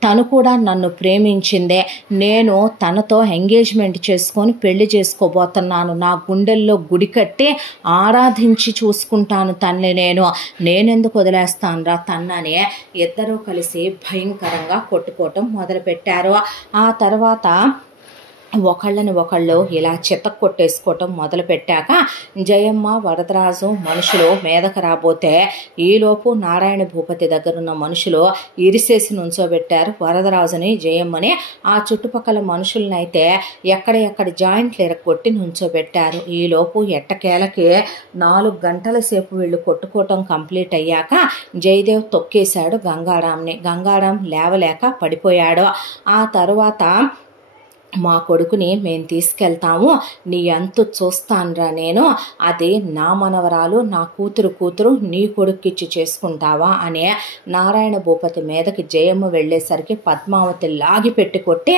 తను కూడా నన్ను ప్రేమించిందే, నేను తనతో ఎంగేజ్మెంట్ చేసుకొని పెళ్లి చేసుకోబోతున్నాను, నా గుండెల్లో గుడి కట్టి ఆరాధించి చూసుకుంటాను తన్ని, నేనెందుకు వదిలేస్తానురా తన్నని ఇద్దరూ కలిసి భయంకరంగా కొట్టుకోవటం మొదలుపెట్టారు. ఆ తర్వాత ఒకళ్ళని ఒకళ్ళు ఇలా చెత్త కొట్టేసుకోవటం మొదలుపెట్టాక జయమ్మ, వరదరాజు మనుషులు మీదకు రాబోతే ఈలోపు నారాయణ భూపతి దగ్గరున్న మనుషులు ఇరిసేసి నుంచోబెట్టారు వరదరాజుని, జయమ్మని. ఆ చుట్టుపక్కల మనుషులనైతే ఎక్కడ జాయింట్లు ఎరగొట్టి నుంచోబెట్టారు. ఈలోపు ఎట్టకేలకి 4 గంటల సేపు వీళ్ళు కొట్టుకోవటం కంప్లీట్ అయ్యాక జయదేవ్ తొక్కేశాడు గంగారాంని. గంగారాం లేవలేక పడిపోయాడు. ఆ తరువాత మా కొడుకుని మేము తీసుకెళ్తాము, నీ అంతు చూస్తానురా నేను, అది నా మనవరాలు, నా కూతురు నీ కొడుక్కిచ్చి చేసుకుంటావా అనే నారాయణ భూపతి మీదకి జయమ్మ వెళ్ళేసరికి పద్మావతి లాగి పెట్టి కొట్టి,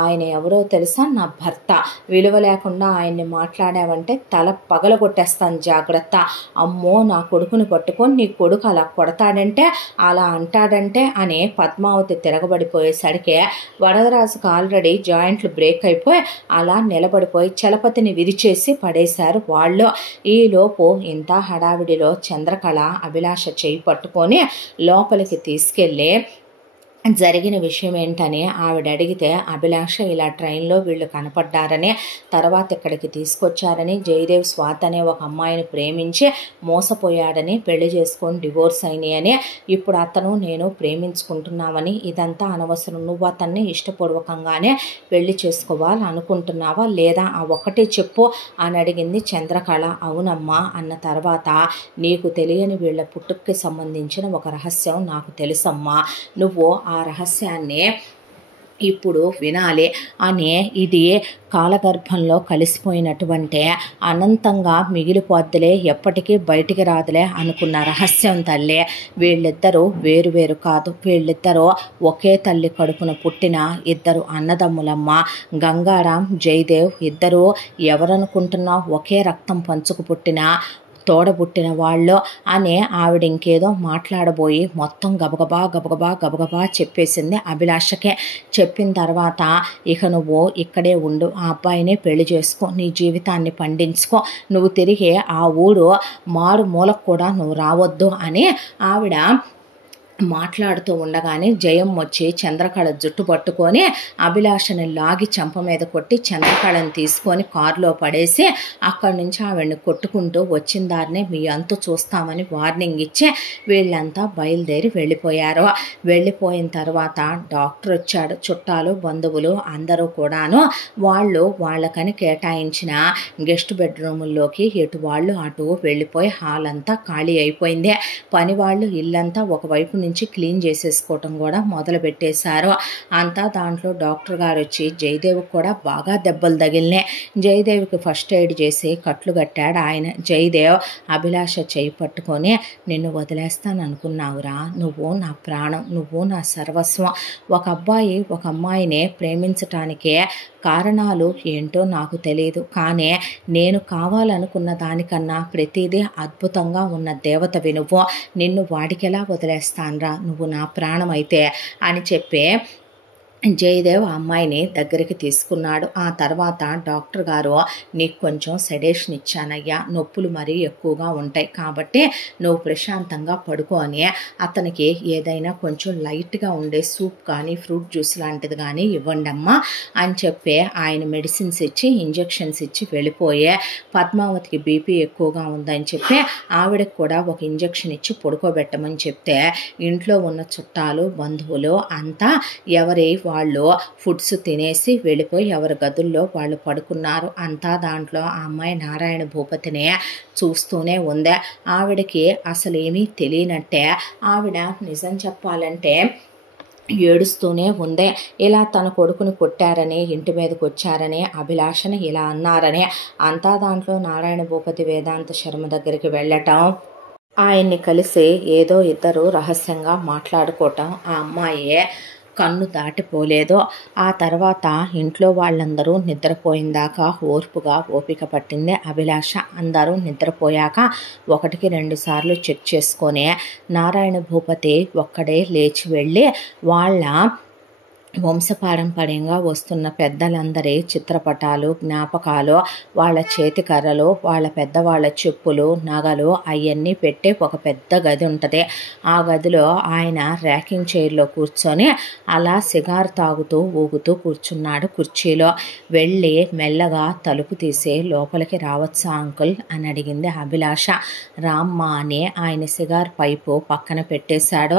ఆయన ఎవరో తెలుసా, నా భర్త, విలువ లేకుండా ఆయన్ని మాట్లాడావంటే తల పగలగొట్టేస్తాను జాగ్రత్త, అమ్మో నా కొడుకుని పట్టుకొని నీ కొడుకు అలా కొడతాడంటే అలా అంటాడంటే అని పద్మావతి తిరగబడిపోయేసరికి వరదరాజుకు ఆల్రెడీ జాయింట్లు బ్రేక్ అయిపోయి అలా నిలబడిపోయి చలపతిని విరిచేసి పడేశారు వాళ్ళు. ఈలోపు ఇంత హడావిడిలో చంద్రకళ అభిలాష చేయి పట్టుకొని లోపలికి తీసుకెళ్ళి జరిగిన విషయం ఏంటని ఆవిడ అడిగితే, అభిలాష ఇలా ట్రైన్లో వీళ్ళు కనపడ్డారని, తర్వాత ఇక్కడికి తీసుకొచ్చారని, జయదేవ్ స్వాతి అనే ఒక అమ్మాయిని ప్రేమించి మోసపోయాడని, పెళ్లి చేసుకొని డివోర్స్ అయినాయని, ఇప్పుడు అతను నేను ప్రేమించుకుంటున్నామని, ఇదంతా అనవసరం, నువ్వు అతన్ని ఇష్టపూర్వకంగానే పెళ్లి చేసుకోవాలి అనుకుంటున్నావా లేదా, ఆ ఒక్కటే చెప్పు అని అడిగింది చంద్రకళ. అవునమ్మా అన్న తర్వాత, నీకు తెలియని వీళ్ళ పుట్టుకకి సంబంధించిన ఒక రహస్యం నాకు తెలుసమ్మా, నువ్వు ఆ రహస్యాన్ని ఇప్పుడు వినాలి అని, ఇది కాలగర్భంలో కలిసిపోయినటువంటి అనంతంగా మిగిలిపోద్దులే, ఎప్పటికీ బయటికి రాదులే అనుకున్న రహస్యం తల్లి. వీళ్ళిద్దరూ వేరువేరు కాదు, వీళ్ళిద్దరూ ఒకే తల్లి కడుపున పుట్టిన ఇద్దరు అన్నదమ్ములమ్మ. గంగారాం, జయదేవ్ ఇద్దరూ ఎవరనుకుంటున్నావు, ఒకే రక్తం పంచుకు పుట్టిన తోడబుట్టిన వాళ్ళు అని ఆవిడ ఇంకేదో మాట్లాడబోయి మొత్తం గబగబా చెప్పేసింది అభిలాషకే. చెప్పిన తర్వాత, ఇక నువ్వు ఇక్కడే ఉండు, ఆ అబ్బాయినే పెళ్లి చేసుకో, నీ జీవితాన్ని పండించుకో, నువ్వు తిరిగి ఆ ఊరు మారు మూలకు కూడా నువ్వు రావద్దు అని ఆవిడ మాట్లాడుతూ ఉండగానే జయం వచ్చి చంద్రకళ జుట్టు పట్టుకొని అభిలాషని లాగి చెంప మీద కొట్టి చంద్రకళని తీసుకొని కారులో పడేసి అక్కడి నుంచి ఆవిడని కొట్టుకుంటూ వచ్చిన దారినే మీ అంతు చూస్తామని వార్నింగ్ ఇచ్చి వీళ్ళంతా బయలుదేరి వెళ్ళిపోయారు. వెళ్ళిపోయిన తర్వాత డాక్టర్ వచ్చాడు, చుట్టాలు బంధువులు అందరూ కూడాను వాళ్ళకని కేటాయించిన గెస్ట్ బెడ్రూముల్లోకి ఎటు వాళ్ళు అటు వెళ్ళిపోయి హాల్ అంతా ఖాళీ అయిపోయింది. పని వాళ్ళు ఇల్లంతా ఒకవైపు నుంచి క్లీన్ చేసేసుకోవటం కూడా మొదలు పెట్టేశారు. అంతా దాంట్లో డాక్టర్ గారు వచ్చి జయదేవ్కి కూడా బాగా దెబ్బలు తగిలినాయి. జయదేవ్కి ఫస్ట్ ఎయిడ్ చేసి కట్లు కట్టాడు ఆయన. జయదేవ్ అభిలాష చేయి పట్టుకొని, నిన్ను వదిలేస్తాను అనుకున్నావురా, నువ్వు నా ప్రాణం, నువ్వు నా సర్వస్వం, ఒక అబ్బాయి ఒక అమ్మాయిని ప్రేమించటానికే కారణాలు ఏంటో నాకు తెలియదు, కానీ నేను కావాలనుకున్న దానికన్నా ప్రతిదీ అద్భుతంగా ఉన్న దేవతవి నువ్వు, నిన్ను వాడికెలా వదిలేస్తాన్రా, నువ్వు నా ప్రాణం అయితే అని చెప్పి జయదేవ్ ఆ అమ్మాయిని దగ్గరికి తీసుకున్నాడు. ఆ తర్వాత డాక్టర్ గారు, నీకు కొంచెం సెడేషన్ ఇచ్చానయ్యా, నొప్పులు మరీ ఎక్కువగా ఉంటాయి కాబట్టి నువ్వు ప్రశాంతంగా పడుకో అని అతనికి ఏదైనా కొంచెం లైట్గా ఉండే సూప్ కానీ ఫ్రూట్ జ్యూస్ లాంటిది కానీ ఇవ్వండమ్మా అని చెప్పి ఆయన మెడిసిన్స్ ఇచ్చి ఇంజెక్షన్స్ ఇచ్చి వెళ్ళిపోయే. పద్మావతికి బీపీ ఎక్కువగా ఉందని చెప్పి ఆవిడకి కూడా ఒక ఇంజెక్షన్ ఇచ్చి పడుకోబెట్టమని చెప్తే ఇంట్లో ఉన్న చుట్టాలు బంధువులు అంతా ఎవరి వాళ్ళు ఫుడ్స్ తినేసి వెళ్ళిపోయి ఎవరి గదుల్లో వాళ్ళు పడుకున్నారు. అంతా దాంట్లో ఆ అమ్మాయి నారాయణ భూపతిని చూస్తూనే ఉంది. ఆవిడకి అసలు ఏమీ తెలియనట్టే ఆవిడ నిజం చెప్పాలంటే ఏడుస్తూనే ఉంది. ఇలా తన కొడుకుని కొట్టారని, ఇంటి మీదకి వచ్చారని, అభిలాషని ఇలా అన్నారని, అంతా దాంట్లో నారాయణ భూపతి వేదాంత శర్మ దగ్గరికి వెళ్ళటం, ఆయన్ని కలిసి ఏదో ఇద్దరు రహస్యంగా మాట్లాడుకోవటం ఆ అమ్మాయి కన్ను దాటిపోలేదు. ఆ తర్వాత ఇంట్లో వాళ్ళందరూ నిద్రపోయిందాకా ఓపిక పట్టింది అభిలాష. అందరూ నిద్రపోయాక 1-2 సార్లు చెక్ చేసుకొని నారాయణ భూపతి ఒక్కడే లేచి వెళ్ళి వాళ్ళ వంశపారంపర్యంగా వస్తున్న పెద్దలందరి చిత్రపటాలు, జ్ఞాపకాలు, వాళ్ళ చేతికర్రలు, వాళ్ళ పెద్దవాళ్ళ చెప్పులు, నగలు అవన్నీ పెట్టి ఒక పెద్ద గది ఉంటుంది. ఆ గదిలో ఆయన ర్యాకింగ్ చైర్లో కూర్చొని అలా సిగారు తాగుతూ ఊగుతూ కూర్చున్నాడు కుర్చీలో. వెళ్ళి మెల్లగా తలుపు తీసి లోపలికి రావచ్చా అంకుల్ అని అడిగింది అభిలాష. రామ్మ అని ఆయన సిగార్ పైపు పక్కన పెట్టేశాడు.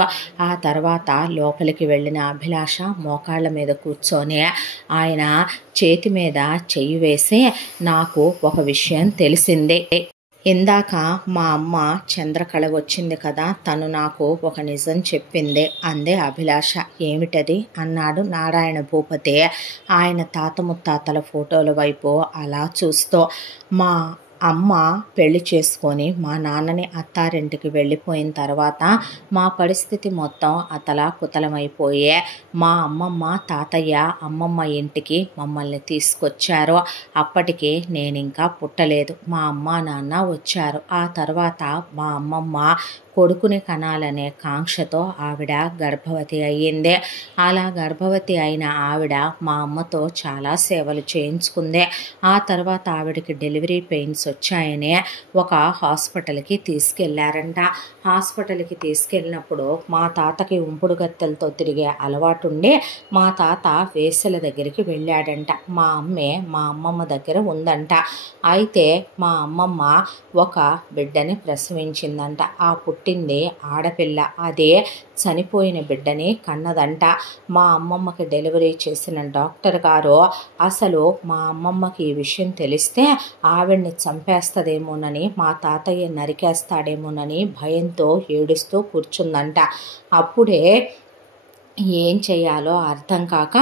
ఆ తర్వాత లోపలికి వెళ్ళిన అభిలాష మోకాళ్ళ మీద కూర్చొని ఆయన చేతి మీద చెయ్యి వేసి, నాకు ఒక విషయం తెలిసింది, ఇందాక మా అమ్మ చంద్రకళ వచ్చింది కదా, తను నాకు ఒక నిజం చెప్పింది అందే అభిలాష. ఏమిటది అన్నాడు నారాయణ భూపతి ఆయన తాత ముత్తాతల ఫోటోల వైపు అలా చూస్తూ. మా అమ్మ పెళ్లి చేసుకొని మా నాన్నని అత్తారింటికి వెళ్ళిపోయిన తర్వాత మా పరిస్థితి మొత్తం అతలాకుతలమైపోయే. మా అమ్మమ్మ తాతయ్య అమ్మమ్మ ఇంటికి మమ్మల్ని తీసుకొచ్చారు. అప్పటికి నేను ఇంకా పుట్టలేదు. మా అమ్మ నాన్న వచ్చారు. ఆ తర్వాత మా అమ్మమ్మ కొడుకుని కనాలనే కాంక్షతో ఆవిడ గర్భవతి అయ్యింది. అలా గర్భవతి అయిన ఆవిడ మా అమ్మతో చాలా సేవలు చేయించుకుంది. ఆ తర్వాత ఆవిడకి డెలివరీ పెయిన్స్ వచ్చాయని ఒక హాస్పిటల్కి తీసుకెళ్లారంట. హాస్పిటల్కి తీసుకెళ్ళినప్పుడు మా తాతకి ఉంపుడు గత్తెలతో తిరిగే అలవాటు ఉండి మా తాత వేసల దగ్గరికి వెళ్ళాడంట. మా అమ్మే మా అమ్మమ్మ దగ్గర ఉందంట. అయితే మా అమ్మమ్మ ఒక బిడ్డని ప్రసవించిందంట. ఆ పుట్టింది ఆడపిల్ల. అదే చనిపోయిన బిడ్డని కన్నదంట. మా అమ్మమ్మకి డెలివరీ చేసిన డాక్టర్ గారు అసలు మా అమ్మమ్మకి ఈ విషయం తెలిస్తే ఆవిడ్ని చంపేస్తుందేమోనని, మా తాతయ్య నరికేస్తాడేమోనని భయంతో ఏడుస్తూ కూర్చుందంట. అప్పుడే ఏం చేయాలో అర్థం కాక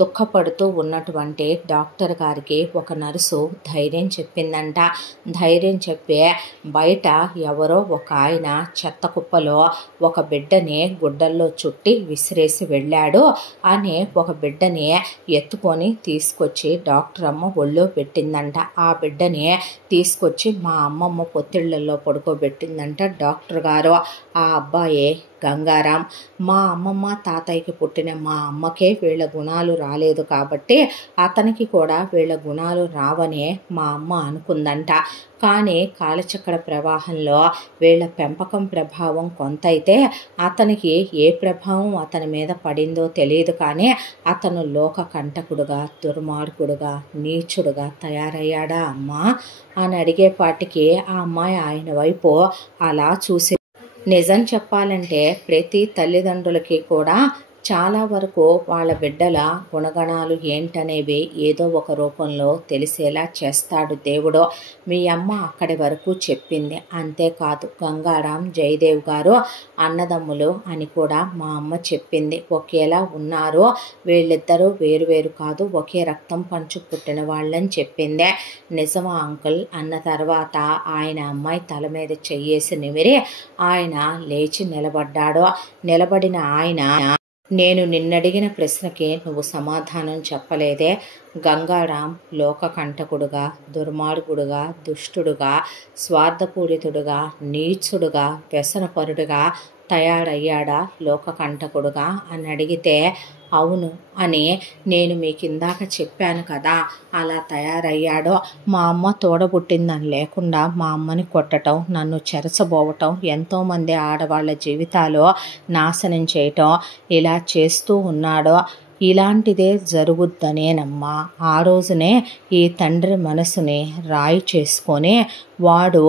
దుఃఖపడుతూ ఉన్నటువంటి డాక్టర్ గారికి ఒక నర్సు ధైర్యం చెప్పిందంట. ధైర్యం చెప్పి బయట ఎవరో ఒక ఆయన చెత్త కుప్పలో ఒక బిడ్డని గుడ్డల్లో చుట్టి విసిరేసి వెళ్ళాడు అని ఒక బిడ్డని ఎత్తుకొని తీసుకొచ్చి డాక్టర్ అమ్మ ఒళ్ళో పెట్టిందంట. ఆ బిడ్డని తీసుకొచ్చి మా అమ్మమ్మ పొత్తిళ్లలో పడుకోబెట్టిందంట డాక్టర్ గారు. ఆ అబ్బాయే గంగారాం. మా అమ్మమ్మ తాతయ్యకి పుట్టిన మా అమ్మకే వీళ్ళ గుణాలు రాలేదు కాబట్టి అతనికి కూడా వీళ్ళ గుణాలు రావనే మా అమ్మ అనుకుందంట. కానీ కాలచక్ర ప్రవాహంలో వీళ్ళ పెంపకం ప్రభావం కొంత అయితే అతనికి ఏ ప్రభావం అతని మీద పడిందో తెలియదు. కానీ అతను లోక కంటకుడుగా, దుర్మార్గుడుగా, నీచుడుగా తయారయ్యాడా అమ్మా అని అడిగేపాటికి ఆ అమ్మాయి ఆయన వైపు అలా చూసి, నిజం చెప్పాలంటే ప్రతి తల్లిదండ్రులకి కూడా చాలా వరకు వాళ్ళ బిడ్డల గుణగణాలు ఏంటనేవి ఏదో ఒక రూపంలో తెలిసేలా చేస్తాడు దేవుడు. మీ అమ్మ అక్కడి వరకు చెప్పింది. అంతేకాదు, గంగారాం, జయదేవ్ గారు అన్నదమ్ములు అని కూడా మా అమ్మ చెప్పింది. ఒకేలా ఉన్నారు, వీళ్ళిద్దరూ వేరువేరు కాదు, ఒకే రక్తం పంచు పుట్టిన వాళ్ళని చెప్పిందే. నిజమా అంకుల్ అన్న తర్వాత ఆయన అమ్మాయి తల మీద చెయ్యేసి నిమిరి ఆయన లేచి నిలబడ్డాడు. నిలబడిన ఆయన, నేను నిన్నడిగిన ప్రశ్నకి నువ్వు సమాధానం చెప్పలేదే. గంగారాం లోకకంటకుడుగా, దుర్మార్గుడుగా, దుష్టుడుగా, స్వార్థపూరితుడుగా, నీచుడుగా, వ్యసనపరుడుగా తయారయ్యాడా లోకకంటకుడుగా అని అడిగితే అవును అని నేను మీకు ఇందాక చెప్పాను కదా, అలా తయారయ్యాడో. మా అమ్మ తోడబుట్టిందని లేకుండా మా అమ్మని కొట్టడం, నన్ను చెరచబోవటం, ఎంతోమంది ఆడవాళ్ళ జీవితాలు నాశనం చేయటం ఇలా చేస్తూ ఉన్నాడో. ఇలాంటిదే జరుగుద్దనేనమ్మా ఆ రోజునే ఈ తండ్రి మనసుని రాయి చేసుకొని వాడు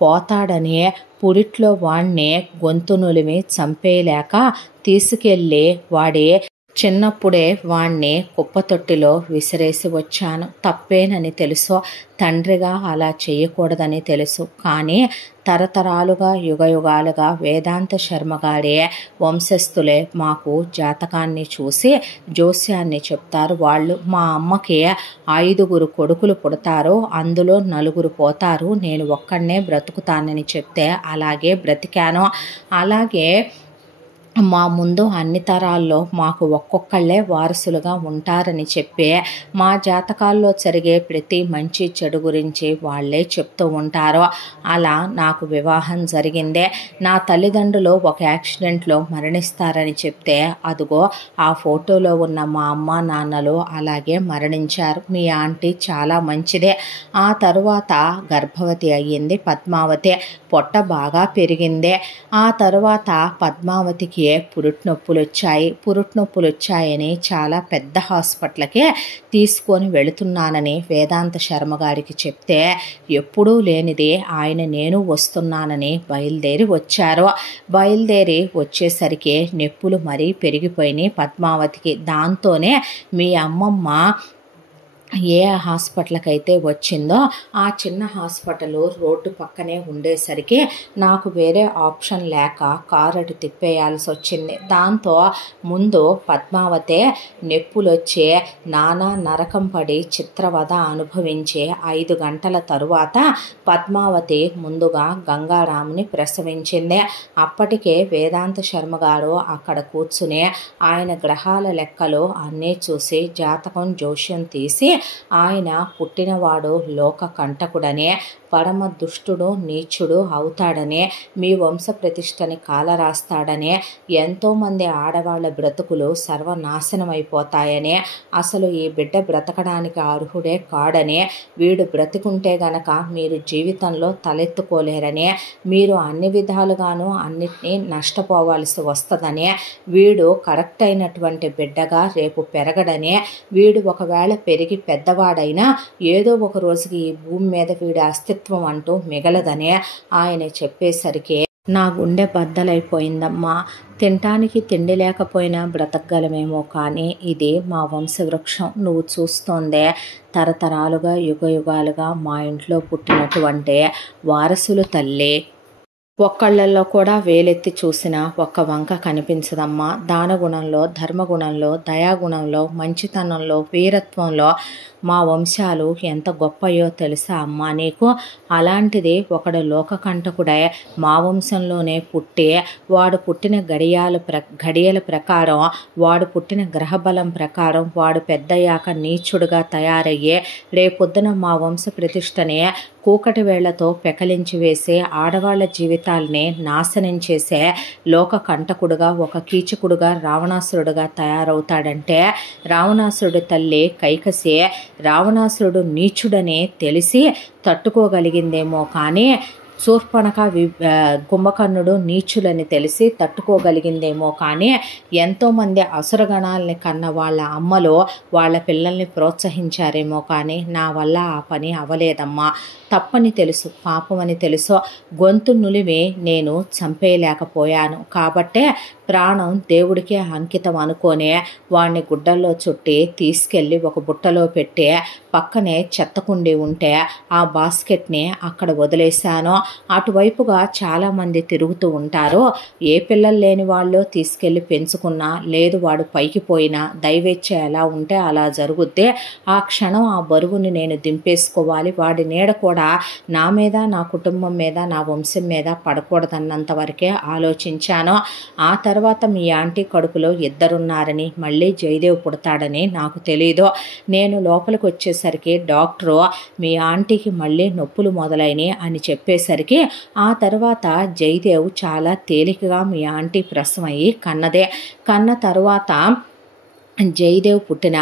పోతాడని పురిట్లో వాణ్ణి గొంతు నులిమి చంపేయలేక తీసుకెళ్ళి వాడి చిన్నప్పుడే వాణ్ణి కుప్పతొట్టిలో విసిరేసి వచ్చాను. తప్పేనని తెలుసు, తండ్రిగా అలా చేయకూడదని తెలుసు. కానీ తరతరాలుగా యుగయుగాలుగా వేదాంత శర్మగారే వంశస్థులే మాకు జాతకాన్ని చూసి జోస్యాన్ని చెప్తారు వాళ్ళు. మా అమ్మకి 5 కొడుకులు పుడతారు, అందులో 4 పోతారు, నేను ఒక్కడనే బ్రతుకుతానని చెప్తే అలాగే బ్రతికాను. అలాగే మా ముందు అన్ని తరాల్లో మాకు ఒక్కొక్కళ్ళే వారసులుగా ఉంటారని చెప్పి మా జాతకాల్లో జరిగే ప్రతి మంచి చెడు గురించి వాళ్ళే చెప్తూ ఉంటారు. అలా నాకు వివాహం జరిగిందే. నా తల్లిదండ్రులు ఒక యాక్సిడెంట్లో మరణిస్తారని చెప్తే అదిగో ఆ ఫోటోలో ఉన్న మా అమ్మ నాన్నలు అలాగే మరణించారు. మీ ఆంటీ చాలా మంచిదే. ఆ తరువాత గర్భవతి అయ్యింది పద్మావతి. పొట్ట బాగా పెరిగిందే. ఆ తరువాత పద్మావతికి పురుట్నొప్పులు వచ్చాయని చాలా పెద్ద హాస్పిటల్కే తీసుకొని వెళుతున్నానని వేదాంత శర్మ గారికి చెప్తే ఎప్పుడూ లేనిది ఆయన నేను వస్తున్నానని బయలుదేరి వచ్చారు. బయలుదేరి వచ్చేసరికి నొప్పులు మరీ పెరిగిపోయినాయి పద్మావతికి. దాంతోనే మీ అమ్మమ్మ ఏ హాస్పిటల్కి అయితే వచ్చిందో ఆ చిన్న హాస్పిటల్ రోడ్డు పక్కనే ఉండేసరికి నాకు వేరే ఆప్షన్ లేక కారు అటు తిప్పేయాల్సి వచ్చింది. దాంతో ముందు పద్మావతి నొప్పులొచ్చే నానా నరకం పడి చిత్రవద అనుభవించే 5 గంటల తరువాత పద్మావతి ముందుగా గంగారాముని ప్రసవించింది. అప్పటికే వేదాంత శర్మ గారు అక్కడ కూర్చుని ఆయన గ్రహాల లెక్కలు అన్నీ చూసి జాతకం జోష్యం తీసి ఆయన పుట్టినవాడు లోక కంటకుడనే, పరమ దుష్టుడు నీచుడు అవుతాడనే, మీ వంశ ప్రతిష్టని కాలరాస్తాడనే, ఎంతోమంది ఆడవాళ్ల బ్రతుకులు సర్వనాశనమైపోతాయనే, అసలు ఈ బిడ్డ బ్రతకడానికి అర్హుడే కాడనే, వీడు బ్రతికుంటే గనక మీరు జీవితంలో తలెత్తుకోలేరనే, మీరు అన్ని విధాలుగాను అన్నిటినీ నష్టపోవాల్సి వస్తుందనే, వీడు కరెక్ట్ అయినటువంటి బిడ్డగా రేపు పెరగడనే, వీడు ఒకవేళ పెరిగి పెద్దవాడైనా ఏదో ఒక రోజుకి ఈ భూమి మీద వీడి అస్తిత్వం అంటూ మిగలదనే ఆయన చెప్పేసరికి నా గుండె బద్దలైపోయిందమ్మా. తినటానికి తిండి లేకపోయినా బ్రతకగలమేమో, కానీ ఇది మా వంశవృక్షం. నువ్వు చూస్తోందే తరతరాలుగా యుగయుగాలుగా మా ఇంట్లో పుట్టినటువంటి వారసులు తల్లి. ఒక్కళ్ళల్లో కూడా వేలెత్తి చూసిన ఒక్క వంక కనిపించదమ్మా. దానగుణంలో, ధర్మగుణంలో, దయాగుణంలో, మంచితనంలో, వీరత్వంలో మా వంశాలు ఎంత గొప్పయో తెలుసా అమ్మా నీకు? అలాంటిది ఒకడు లోకకంటకుడై మా వంశంలోనే పుట్టి, వాడు పుట్టిన గడియల ప్రకారం, వాడు పుట్టిన గ్రహబలం ప్రకారం వాడు పెద్దయ్యాక నీచుడుగా తయారయ్యే, రేపొద్దున మా వంశ ప్రతిష్టని కూకటి వేళ్లతో పెకలించి వేసే, ఆడవాళ్ల జీవితాల్ని నాశనం చేసే లోక కంటకుడుగా, ఒక కీచకుడుగా, రావణాసురుడుగా తయారవుతాడంటే, రావణాసురుడి తల్లి కైకసి రావణాసురుడు నీచుడని తెలిసి తట్టుకోగలిగిందేమో, కానీ శూర్పణఖ కుంభకర్ణుడు నీచులని తెలిసి తట్టుకోగలిగిందేమో, కానీ ఎంతోమంది అసురగణాలని కన్న వాళ్ళ అమ్మలో వాళ్ళ పిల్లల్ని ప్రోత్సహించారేమో, కానీ నా వల్ల ఆ పని అవలేదమ్మా. తప్పని తెలుసు, పాపమని తెలుసు, గొంతు నులిమి నేను చంపేయలేకపోయాను. కాబట్టే ప్రాణం దేవుడికే అంకితం అనుకోనే వాడిని గుడ్డల్లో చుట్టి తీసుకెళ్ళి ఒక బుట్టలో పెట్టి పక్కనే చెత్తకుండి ఉంటే ఆ బాస్కెట్ని అక్కడ వదిలేశాను. అటువైపుగా చాలామంది తిరుగుతూ ఉంటారు. ఏ పిల్లలు లేని వాళ్ళు తీసుకెళ్ళి పెంచుకున్నా, లేదు వాడు పైకి పోయినా దైవేచ్ఛ ఎలా ఉంటే అలా జరుగుద్ది. ఆ క్షణం ఆ బరువుని నేను దింపేసుకోవాలి. వాడి నీడ కూడా నా మీద, నా కుటుంబం మీద, నా వంశం మీద పడకూడదన్నంత వరకే ఆలోచించాను. ఆ తర్వాత మీ ఆంటీ కడుపులో ఇద్దరున్నారని, మళ్ళీ జయదేవ్ పుడతాడని నాకు తెలీదు. నేను లోపలికి వచ్చేసరికి డాక్టరు మీ ఆంటీకి మళ్ళీ నొప్పులు మొదలైనవి అని చెప్పేసరికి, ఆ తర్వాత జయదేవ్ చాలా తేలికగా మీ ఆంటీ ప్రసవమయ్యి కన్న తర్వాత జయదేవ్ పుట్టిన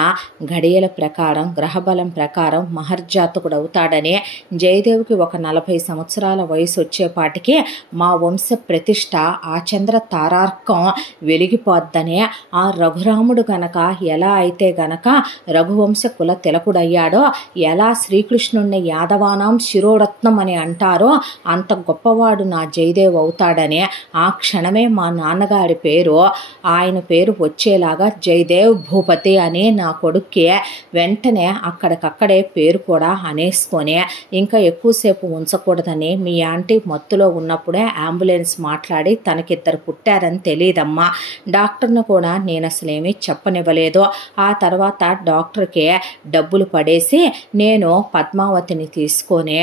గడియల ప్రకారం, గ్రహబలం ప్రకారం మహర్జాతకుడు అవుతాడని, జయదేవ్కి ఒక 40 సంవత్సరాల వయసు వచ్చేపాటికి మా వంశ ప్రతిష్ట ఆ చంద్ర తారార్కం వెలిగిపోద్దని, ఆ రఘురాముడు గనక ఎలా అయితే గనక రఘువంశ కుల తిలకుడయ్యాడో, ఎలా శ్రీకృష్ణుణ్ణి యాదవానాం శిరోరత్నం అని అంటారో అంత గొప్పవాడు నా జయదేవ్ అవుతాడని, ఆ క్షణమే మా నాన్నగారి పేరు, ఆయన పేరు వచ్చేలాగా జయదేవ్ భూపతి అని నా కొడుక్కి వెంటనే అక్కడికక్కడే పేరు కూడా అనేసుకొని, ఇంకా ఎక్కువసేపు ఉంచకూడదని మీ ఆంటీ మత్తులో ఉన్నప్పుడే అంబులెన్స్ మాట్లాడి తనకిద్దరు పుట్టారని తెలియదమ్మా. డాక్టర్ను కూడా నేను అసలేమీ చెప్పనివ్వలేదు. ఆ తర్వాత డాక్టర్కి డబ్బులు పడేసి నేను పద్మావతిని తీసుకొని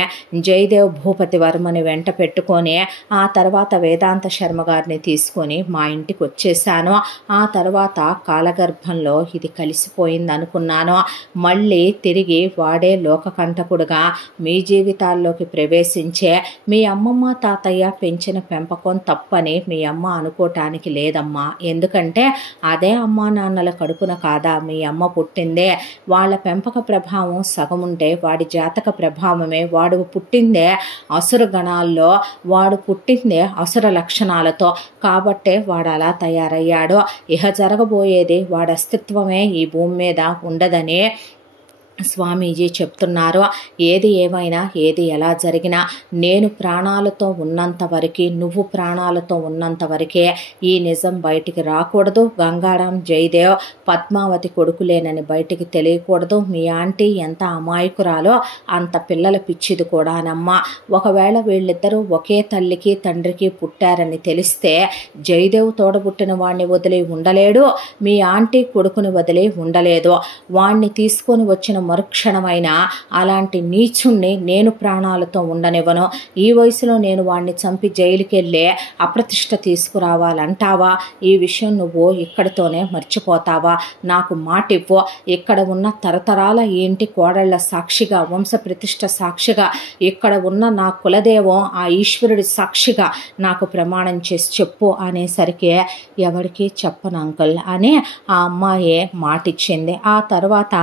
జయదేవ్ భూపతి వర్మని వెంట పెట్టుకొని, ఆ తర్వాత వేదాంత శర్మ గారిని తీసుకొని మా ఇంటికి వచ్చేసాను. ఆ తర్వాత కాలగర్భంలో ఇది కలిసిపోయింది అనుకున్నాను. మళ్ళీ తిరిగి వాడే లోకకంటకుడుగా మీ జీవితాల్లోకి ప్రవేశించే, మీ అమ్మమ్మ తాతయ్య పెంచిన పెంపకం తప్పని మీ అమ్మ అనుకోవటానికి లేదమ్మా. ఎందుకంటే అదే అమ్మా నాన్నల కడుపున కాదా మీ అమ్మ పుట్టిందే. వాళ్ళ పెంపక ప్రభావం సగముంటే వాడి జాతక ప్రభావమే. వాడు పుట్టిందే అసుర గణాల్లో, వాడు పుట్టిందే అసుర లక్షణాలతో, కాబట్టే వాడు అలా తయారయ్యాడో. ఇహ జరగబోయేది వాడి అస్తిత్వమే ఈ భూమి మీద ఉండదని స్వామీజీ చెప్తున్నారు. ఏది ఏమైనా, ఏది ఎలా జరిగినా నేను ప్రాణాలతో ఉన్నంత వరకు, నువ్వు ప్రాణాలతో ఉన్నంత వరకే ఈ నిజం బయటికి రాకూడదు. గంగారాం జయదేవ్ పద్మావతి కొడుకులేనని బయటికి తెలియకూడదు. మీ ఆంటీ ఎంత అమాయకురాలో అంత పిల్లల పిచ్చిది కూడానమ్మా. ఒకవేళ వీళ్ళిద్దరూ ఒకే తల్లికి తండ్రికి పుట్టారని తెలిస్తే జయదేవ్ తోడబుట్టిన వాణ్ణి వదిలి ఉండలేడు, మీ ఆంటీ కొడుకుని వదిలి ఉండలేదు. వాణ్ణి తీసుకొని వచ్చిన మరుక్షణమైన అలాంటి నీచుణ్ణి నేను ప్రాణాలతో ఉండనివ్వను. ఈ వయసులో నేను వాణ్ణి చంపి జైలుకి వెళ్ళే అప్రతిష్ట తీసుకురావాలంటావా? ఈ విషయం నువ్వు ఇక్కడితోనే మర్చిపోతావా? నాకు మాటివ్వు. ఇక్కడ ఉన్న తరతరాల ఈ ఇంటి కోడళ్ల సాక్షిగా, వంశ ప్రతిష్ట సాక్షిగా, ఇక్కడ ఉన్న నా కులదేవం ఆ ఈశ్వరుడి సాక్షిగా నాకు ప్రమాణం చేసి చెప్పు అనేసరికి ఎవరికి చెప్పను అంకుల్ అని ఆ అమ్మాయే మాటిచ్చింది. ఆ తర్వాత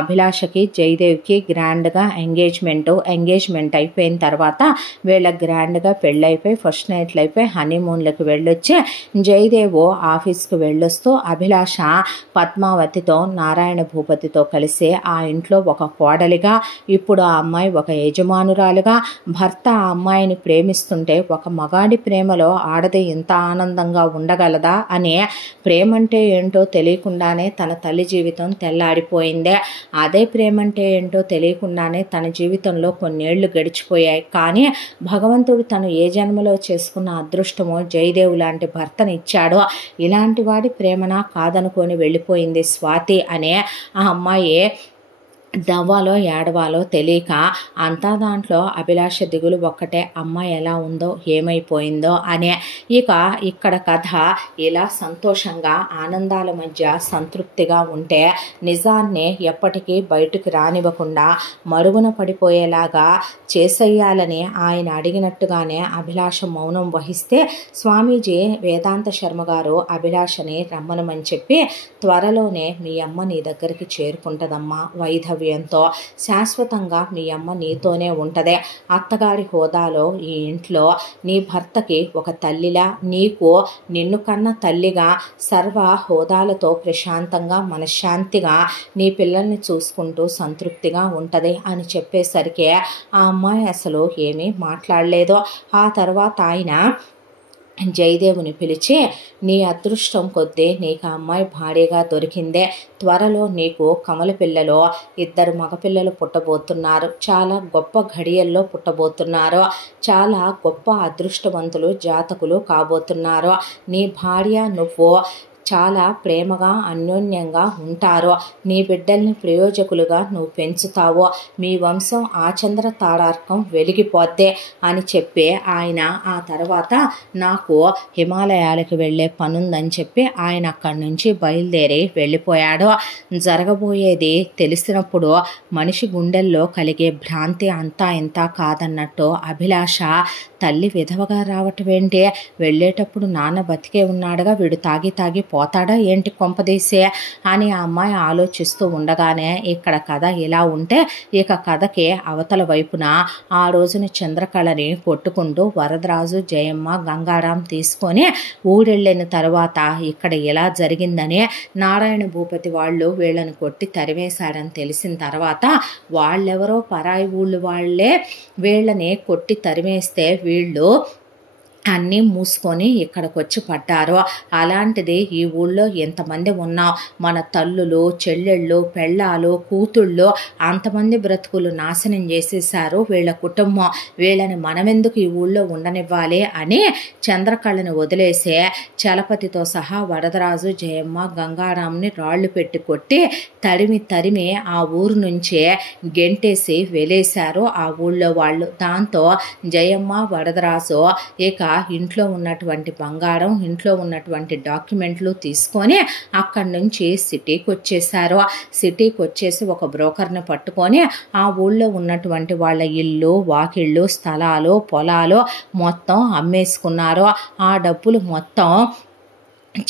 అభిలాషకి జయదేవ్కి గ్రాండ్గా ఎంగేజ్మెంట్ అయిపోయిన తర్వాత వీళ్ళ గ్రాండ్గా పెళ్ళైపోయి ఫస్ట్ నైట్లు అయిపోయి హనీమూన్లకు వెళ్ళొచ్చి జయదేవ్ ఆఫీస్కి వెళ్ళొస్తూ అభిలాష పద్మావతితో నారాయణ భూపతితో కలిసి ఆ ఇంట్లో ఒక కోడలిగా, ఇప్పుడు ఆ అమ్మాయి ఒక యజమానురాలుగా, భర్త ఆ అమ్మాయిని ప్రేమిస్తుంటే ఒక మగాడి ప్రేమలో ఆడది ఇంత ఆనందంగా ఉండగలదా అని ప్రేమంటే ఏంటో తెలియకుండానే తన తల్లి జీవితం తెల్లాడిపోయిందే. అదే ప్రేమంటే ఏంటో తెలియకుండానే తన జీవితంలో కొన్నేళ్లు గడిచిపోయాయి. కానీ భగవంతుడు తను ఏ జన్మలో చేసుకున్న అదృష్టమో జయదేవ్ లాంటి భర్తను ఇచ్చాడో, ఇలాంటి వాడి ప్రేమనా కాదనుకొని వెళ్ళిపోయింది స్వాతి అనే ఆ అమ్మాయి నవ్వాలో ఏడవాలో తెలియక అంతా దాంట్లో అభిలాష దిగులు ఒక్కటే, అమ్మాయి ఎలా ఉందో ఏమైపోయిందో అనే. ఇక ఇక్కడ కథ ఇలా సంతోషంగా ఆనందాల మధ్య సంతృప్తిగా ఉంటే నిజాన్ని ఎప్పటికీ బయటకు రానివ్వకుండా మరుగున పడిపోయేలాగా చేసేయాలని ఆయన అడిగినట్టుగానే అభిలాష మౌనం వహిస్తే స్వామీజీ వేదాంత శర్మ గారు అభిలాషని రమ్మనమని చెప్పి త్వరలోనే మీ అమ్మ నీ దగ్గరికి చేరుకుంటుందమ్మా, వైధవ్యంతో శాశ్వతంగా మీ అమ్మ నీతోనే ఉంటదే. అత్తగారి హోదాలో ఈ ఇంట్లో నీ భర్తకి ఒక తల్లిలా, నీకు నిన్ను కన్న తల్లిగా సర్వ హోదాలతో ప్రశాంతంగా మనశ్శాంతిగా నీ పిల్లల్ని చూసుకుంటూ సంతృప్తిగా ఉంటది అని చెప్పేసరికి ఆ అమ్మాయి అసలు ఏమీ మాట్లాడలేదు. ఆ తర్వాత ఆయన జయదేవుని పిలిచి, నీ అదృష్టం కొద్దీ నీకు ఆ అమ్మాయి భార్యగా దొరికిందే. త్వరలో నీకు కమల పిల్లలో 2 మగపిల్లలు పుట్టబోతున్నారు. చాలా గొప్ప ఘడియల్లో పుట్టబోతున్నారు. చాలా గొప్ప అదృష్టవంతులు జాతకులు కాబోతున్నారు. నీ భార్య నువ్వు చాలా ప్రేమగా అన్యోన్యంగా ఉంటారు. నీ బిడ్డల్ని ప్రయోజకులుగా నువ్వు పెంచుతావు. మీ వంశం ఆచంద్ర తారార్కం వెలిగిపోద్దే అని చెప్పి ఆయన ఆ తర్వాత నాకు హిమాలయాలకు వెళ్ళే పనుందని చెప్పి ఆయన అక్కడి నుంచి బయలుదేరి వెళ్ళిపోయాడు. జరగబోయేది తెలిసినప్పుడు మనిషి గుండెల్లో కలిగే భ్రాంతి అంతా ఇంత కాదన్నట్టు అభిలాష తల్లి విధవగా రావటం ఏంటి, వెళ్ళేటప్పుడు నాన్న బతికే ఉన్నాడుగా, వీడు తాగి తాగి పోతాడా ఏంటి కొంపదీసే అని ఆ అమ్మాయి ఆలోచిస్తూ ఉండగానే ఇక్కడ కథ ఇలా ఉంటే ఇక కథకి అవతల వైపున ఆ రోజున చంద్రకళని కొట్టుకుంటూ వరదరాజు జయమ్మ గంగారాం తీసుకొని ఊరెళ్ళిన తర్వాత ఇక్కడ ఇలా జరిగిందని నారాయణ భూపతి వాళ్ళు వీళ్ళని కొట్టి తరివేశాడని తెలిసిన తర్వాత వాళ్ళెవరో పరాయి ఊళ్ళు వాళ్ళే వీళ్ళని కొట్టి తరిమేస్తే వీళ్ళు అన్నీ మూసుకొని ఇక్కడికి వచ్చి పడ్డారు. అలాంటిది ఈ ఊళ్ళో ఎంతమంది ఉన్నాం, మన తల్లులు చెల్లెళ్ళు పెళ్ళాలు కూతుళ్ళు అంతమంది బ్రతుకులు నాశనం చేసేసారు వీళ్ళ కుటుంబం. వీళ్ళని మనమెందుకు ఈ ఊళ్ళో ఉండనివ్వాలి అని చంద్రకళని వదిలేసే చలపతితో సహా వరదరాజు జయమ్మ గంగారాంని రాళ్లు పెట్టి కొట్టి తరిమి ఆ ఊరు నుంచే గెంటేసి వెలేశారు ఆ ఊళ్ళో వాళ్ళు. దాంతో జయమ్మ వరదరాజు ఇక ఇంట్లో ఉన్నటువంటి బంగారం ఇంట్లో ఉన్నటువంటి డాక్యుమెంట్లు తీసుకొని అక్కడి నుంచి సిటీకి వచ్చేసారు. సిటీకి వచ్చేసి ఒక బ్రోకర్ని పట్టుకొని ఆ ఊళ్ళో ఉన్నటువంటి వాళ్ళ ఇల్లు వాకిళ్ళు స్థలాలు పొలాలు మొత్తం అమ్మేసుకున్నారు. ఆ డబ్బులు మొత్తం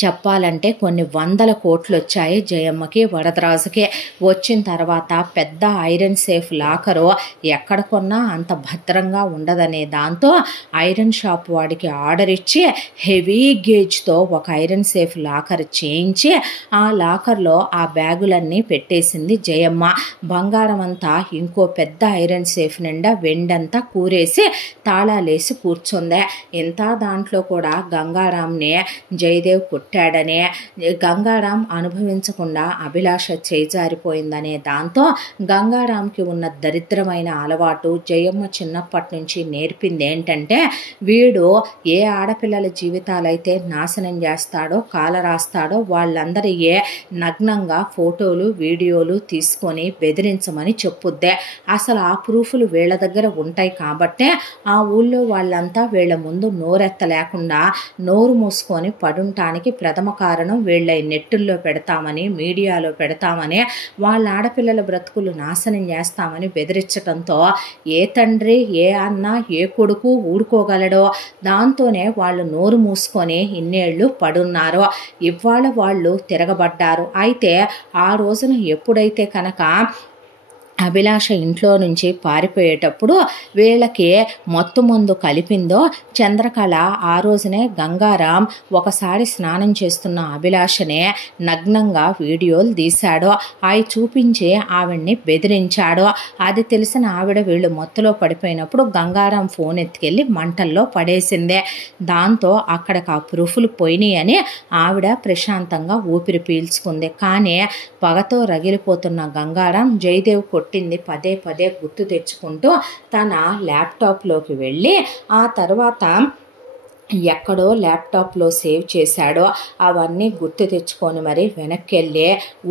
చెప్పాలంటే కొన్ని వందల కోట్లు వచ్చాయి జయమ్మకి, వరదరాజుకి. వచ్చిన తర్వాత పెద్ద ఐరన్ సేఫ్ లాకరు ఎక్కడ కొన్నా అంత భద్రంగా ఉండదనే దాంతో ఐరన్ షాప్ వాడికి ఆర్డర్ ఇచ్చి హెవీ గేజ్తో ఒక ఐరన్ సేఫ్ లాకర్ చేయించి ఆ లాకర్లో ఆ బ్యాగులన్నీ పెట్టేసింది జయమ్మ. బంగారం అంతా ఇంకో పెద్ద ఐరన్ సేఫ్ నిండా వెండంతా కూరేసి తాళాలేసి కూర్చుందే. ఇంత దాంట్లో కూడా గంగారాంని జయదేవ్ కొట్టాడనే, గంగారాం అనుభవించకుండా అభిలాష చేజారిపోయిందనే దాంతో గంగారాంకి ఉన్న దరిద్రమైన అలవాటు జయమ్మ చిన్నప్పటి నుంచి నేర్పింది ఏంటంటే, వీడు ఏ ఆడపిల్లల జీవితాలైతే నాశనం చేస్తాడో కాలరాస్తాడో వాళ్ళందరి నగ్నంగా ఫోటోలు వీడియోలు తీసుకొని బెదిరించమని చెప్పుద్దే. అసలు ఆ ప్రూఫ్లు వీళ్ళ దగ్గర ఉంటాయి కాబట్టే ఆ ఊళ్ళో వాళ్ళంతా వీళ్ళ ముందు నోరెత్తలేకుండా నోరు మూసుకొని పడుంటానికి ప్రథమ కారణం వీళ్ళ నెట్టుల్లో పెడతామని, మీడియాలో పెడతామని, వాళ్ళ ఆడపిల్లల బ్రతుకులు నాశనం చేస్తామని బెదిరించడంతో ఏ తండ్రి ఏ అన్న ఏ కొడుకు ఊరుకోగలడో. దాంతోనే వాళ్ళు నోరు మూసుకొని ఇన్నేళ్ళు పడున్నారు. ఇవాళ వాళ్ళు తిరగబడ్డారు. అయితే ఆ రోజున ఎప్పుడైతే కనుక అభిలాష ఇంట్లో నుంచి పారిపోయేటప్పుడు వీళ్ళకి మత్తు మందు కలిపిందో చంద్రకళ ఆ రోజునే గంగారాం ఒకసారి స్నానం చేస్తున్న అభిలాషనే నగ్నంగా వీడియోలు తీశాడు. అవి చూపించి ఆవిడ్ని బెదిరించాడు. అది తెలిసిన ఆవిడ వీళ్ళు మత్తులో పడిపోయినప్పుడు గంగారాం ఫోన్ ఎత్తుకెళ్ళి మంటల్లో పడేసిందే. దాంతో అక్కడికి ఆ ప్రూఫ్లు పోయినాయని ఆవిడ ప్రశాంతంగా ఊపిరి పీల్చుకుంది. కానీ పగతో రగిలిపోతున్న గంగారాం జయదేవ్ కొట్టింది పదే పదే గుర్తు తెచ్చుకుంటూ తన ల్యాప్టాప్లోకి వెళ్ళి ఆ తర్వాత ఎక్కడో ల్యాప్టాప్లో సేవ్ చేశాడో అవన్నీ గుర్తు తెచ్చుకొని మరి వెనక్కి వెళ్ళి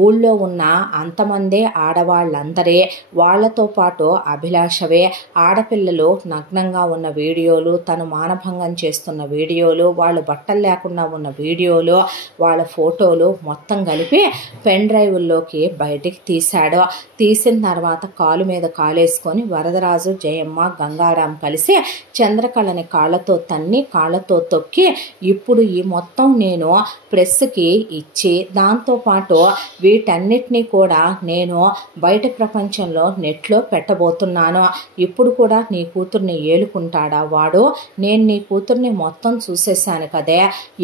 ఊళ్ళో ఉన్న అంతమందే ఆడవాళ్ళందరే, వాళ్లతో పాటు అభిలాషవే ఆడపిల్లలు నగ్నంగా ఉన్న వీడియోలు, తను మానభంగం చేస్తున్న వీడియోలు, వాళ్ళు బట్టలు లేకుండా ఉన్న వీడియోలు, వాళ్ళ ఫోటోలు మొత్తం కలిపి పెన్ డ్రైవ్ల్లోకి బయటికి తీశాడు. తీసిన తర్వాత కాలు మీద కాలేసుకొని వరదరాజు, జయమ్మ, గంగారాం కలిసి చంద్రకళని కాళ్ళతో తన్ని కాళ్ళతో తొక్కి ఇప్పుడు ఈ మొత్తం నేను ప్రెస్కి ఇచ్చి దాంతోపాటు వీటన్నిటినీ కూడా నేను బయట ప్రపంచంలో నెట్లో పెట్టబోతున్నాను. ఇప్పుడు కూడా నీ కూతుర్ని ఏలుకుంటాడా వాడు? నేను నీ కూతుర్ని మొత్తం చూసేశాను కదే.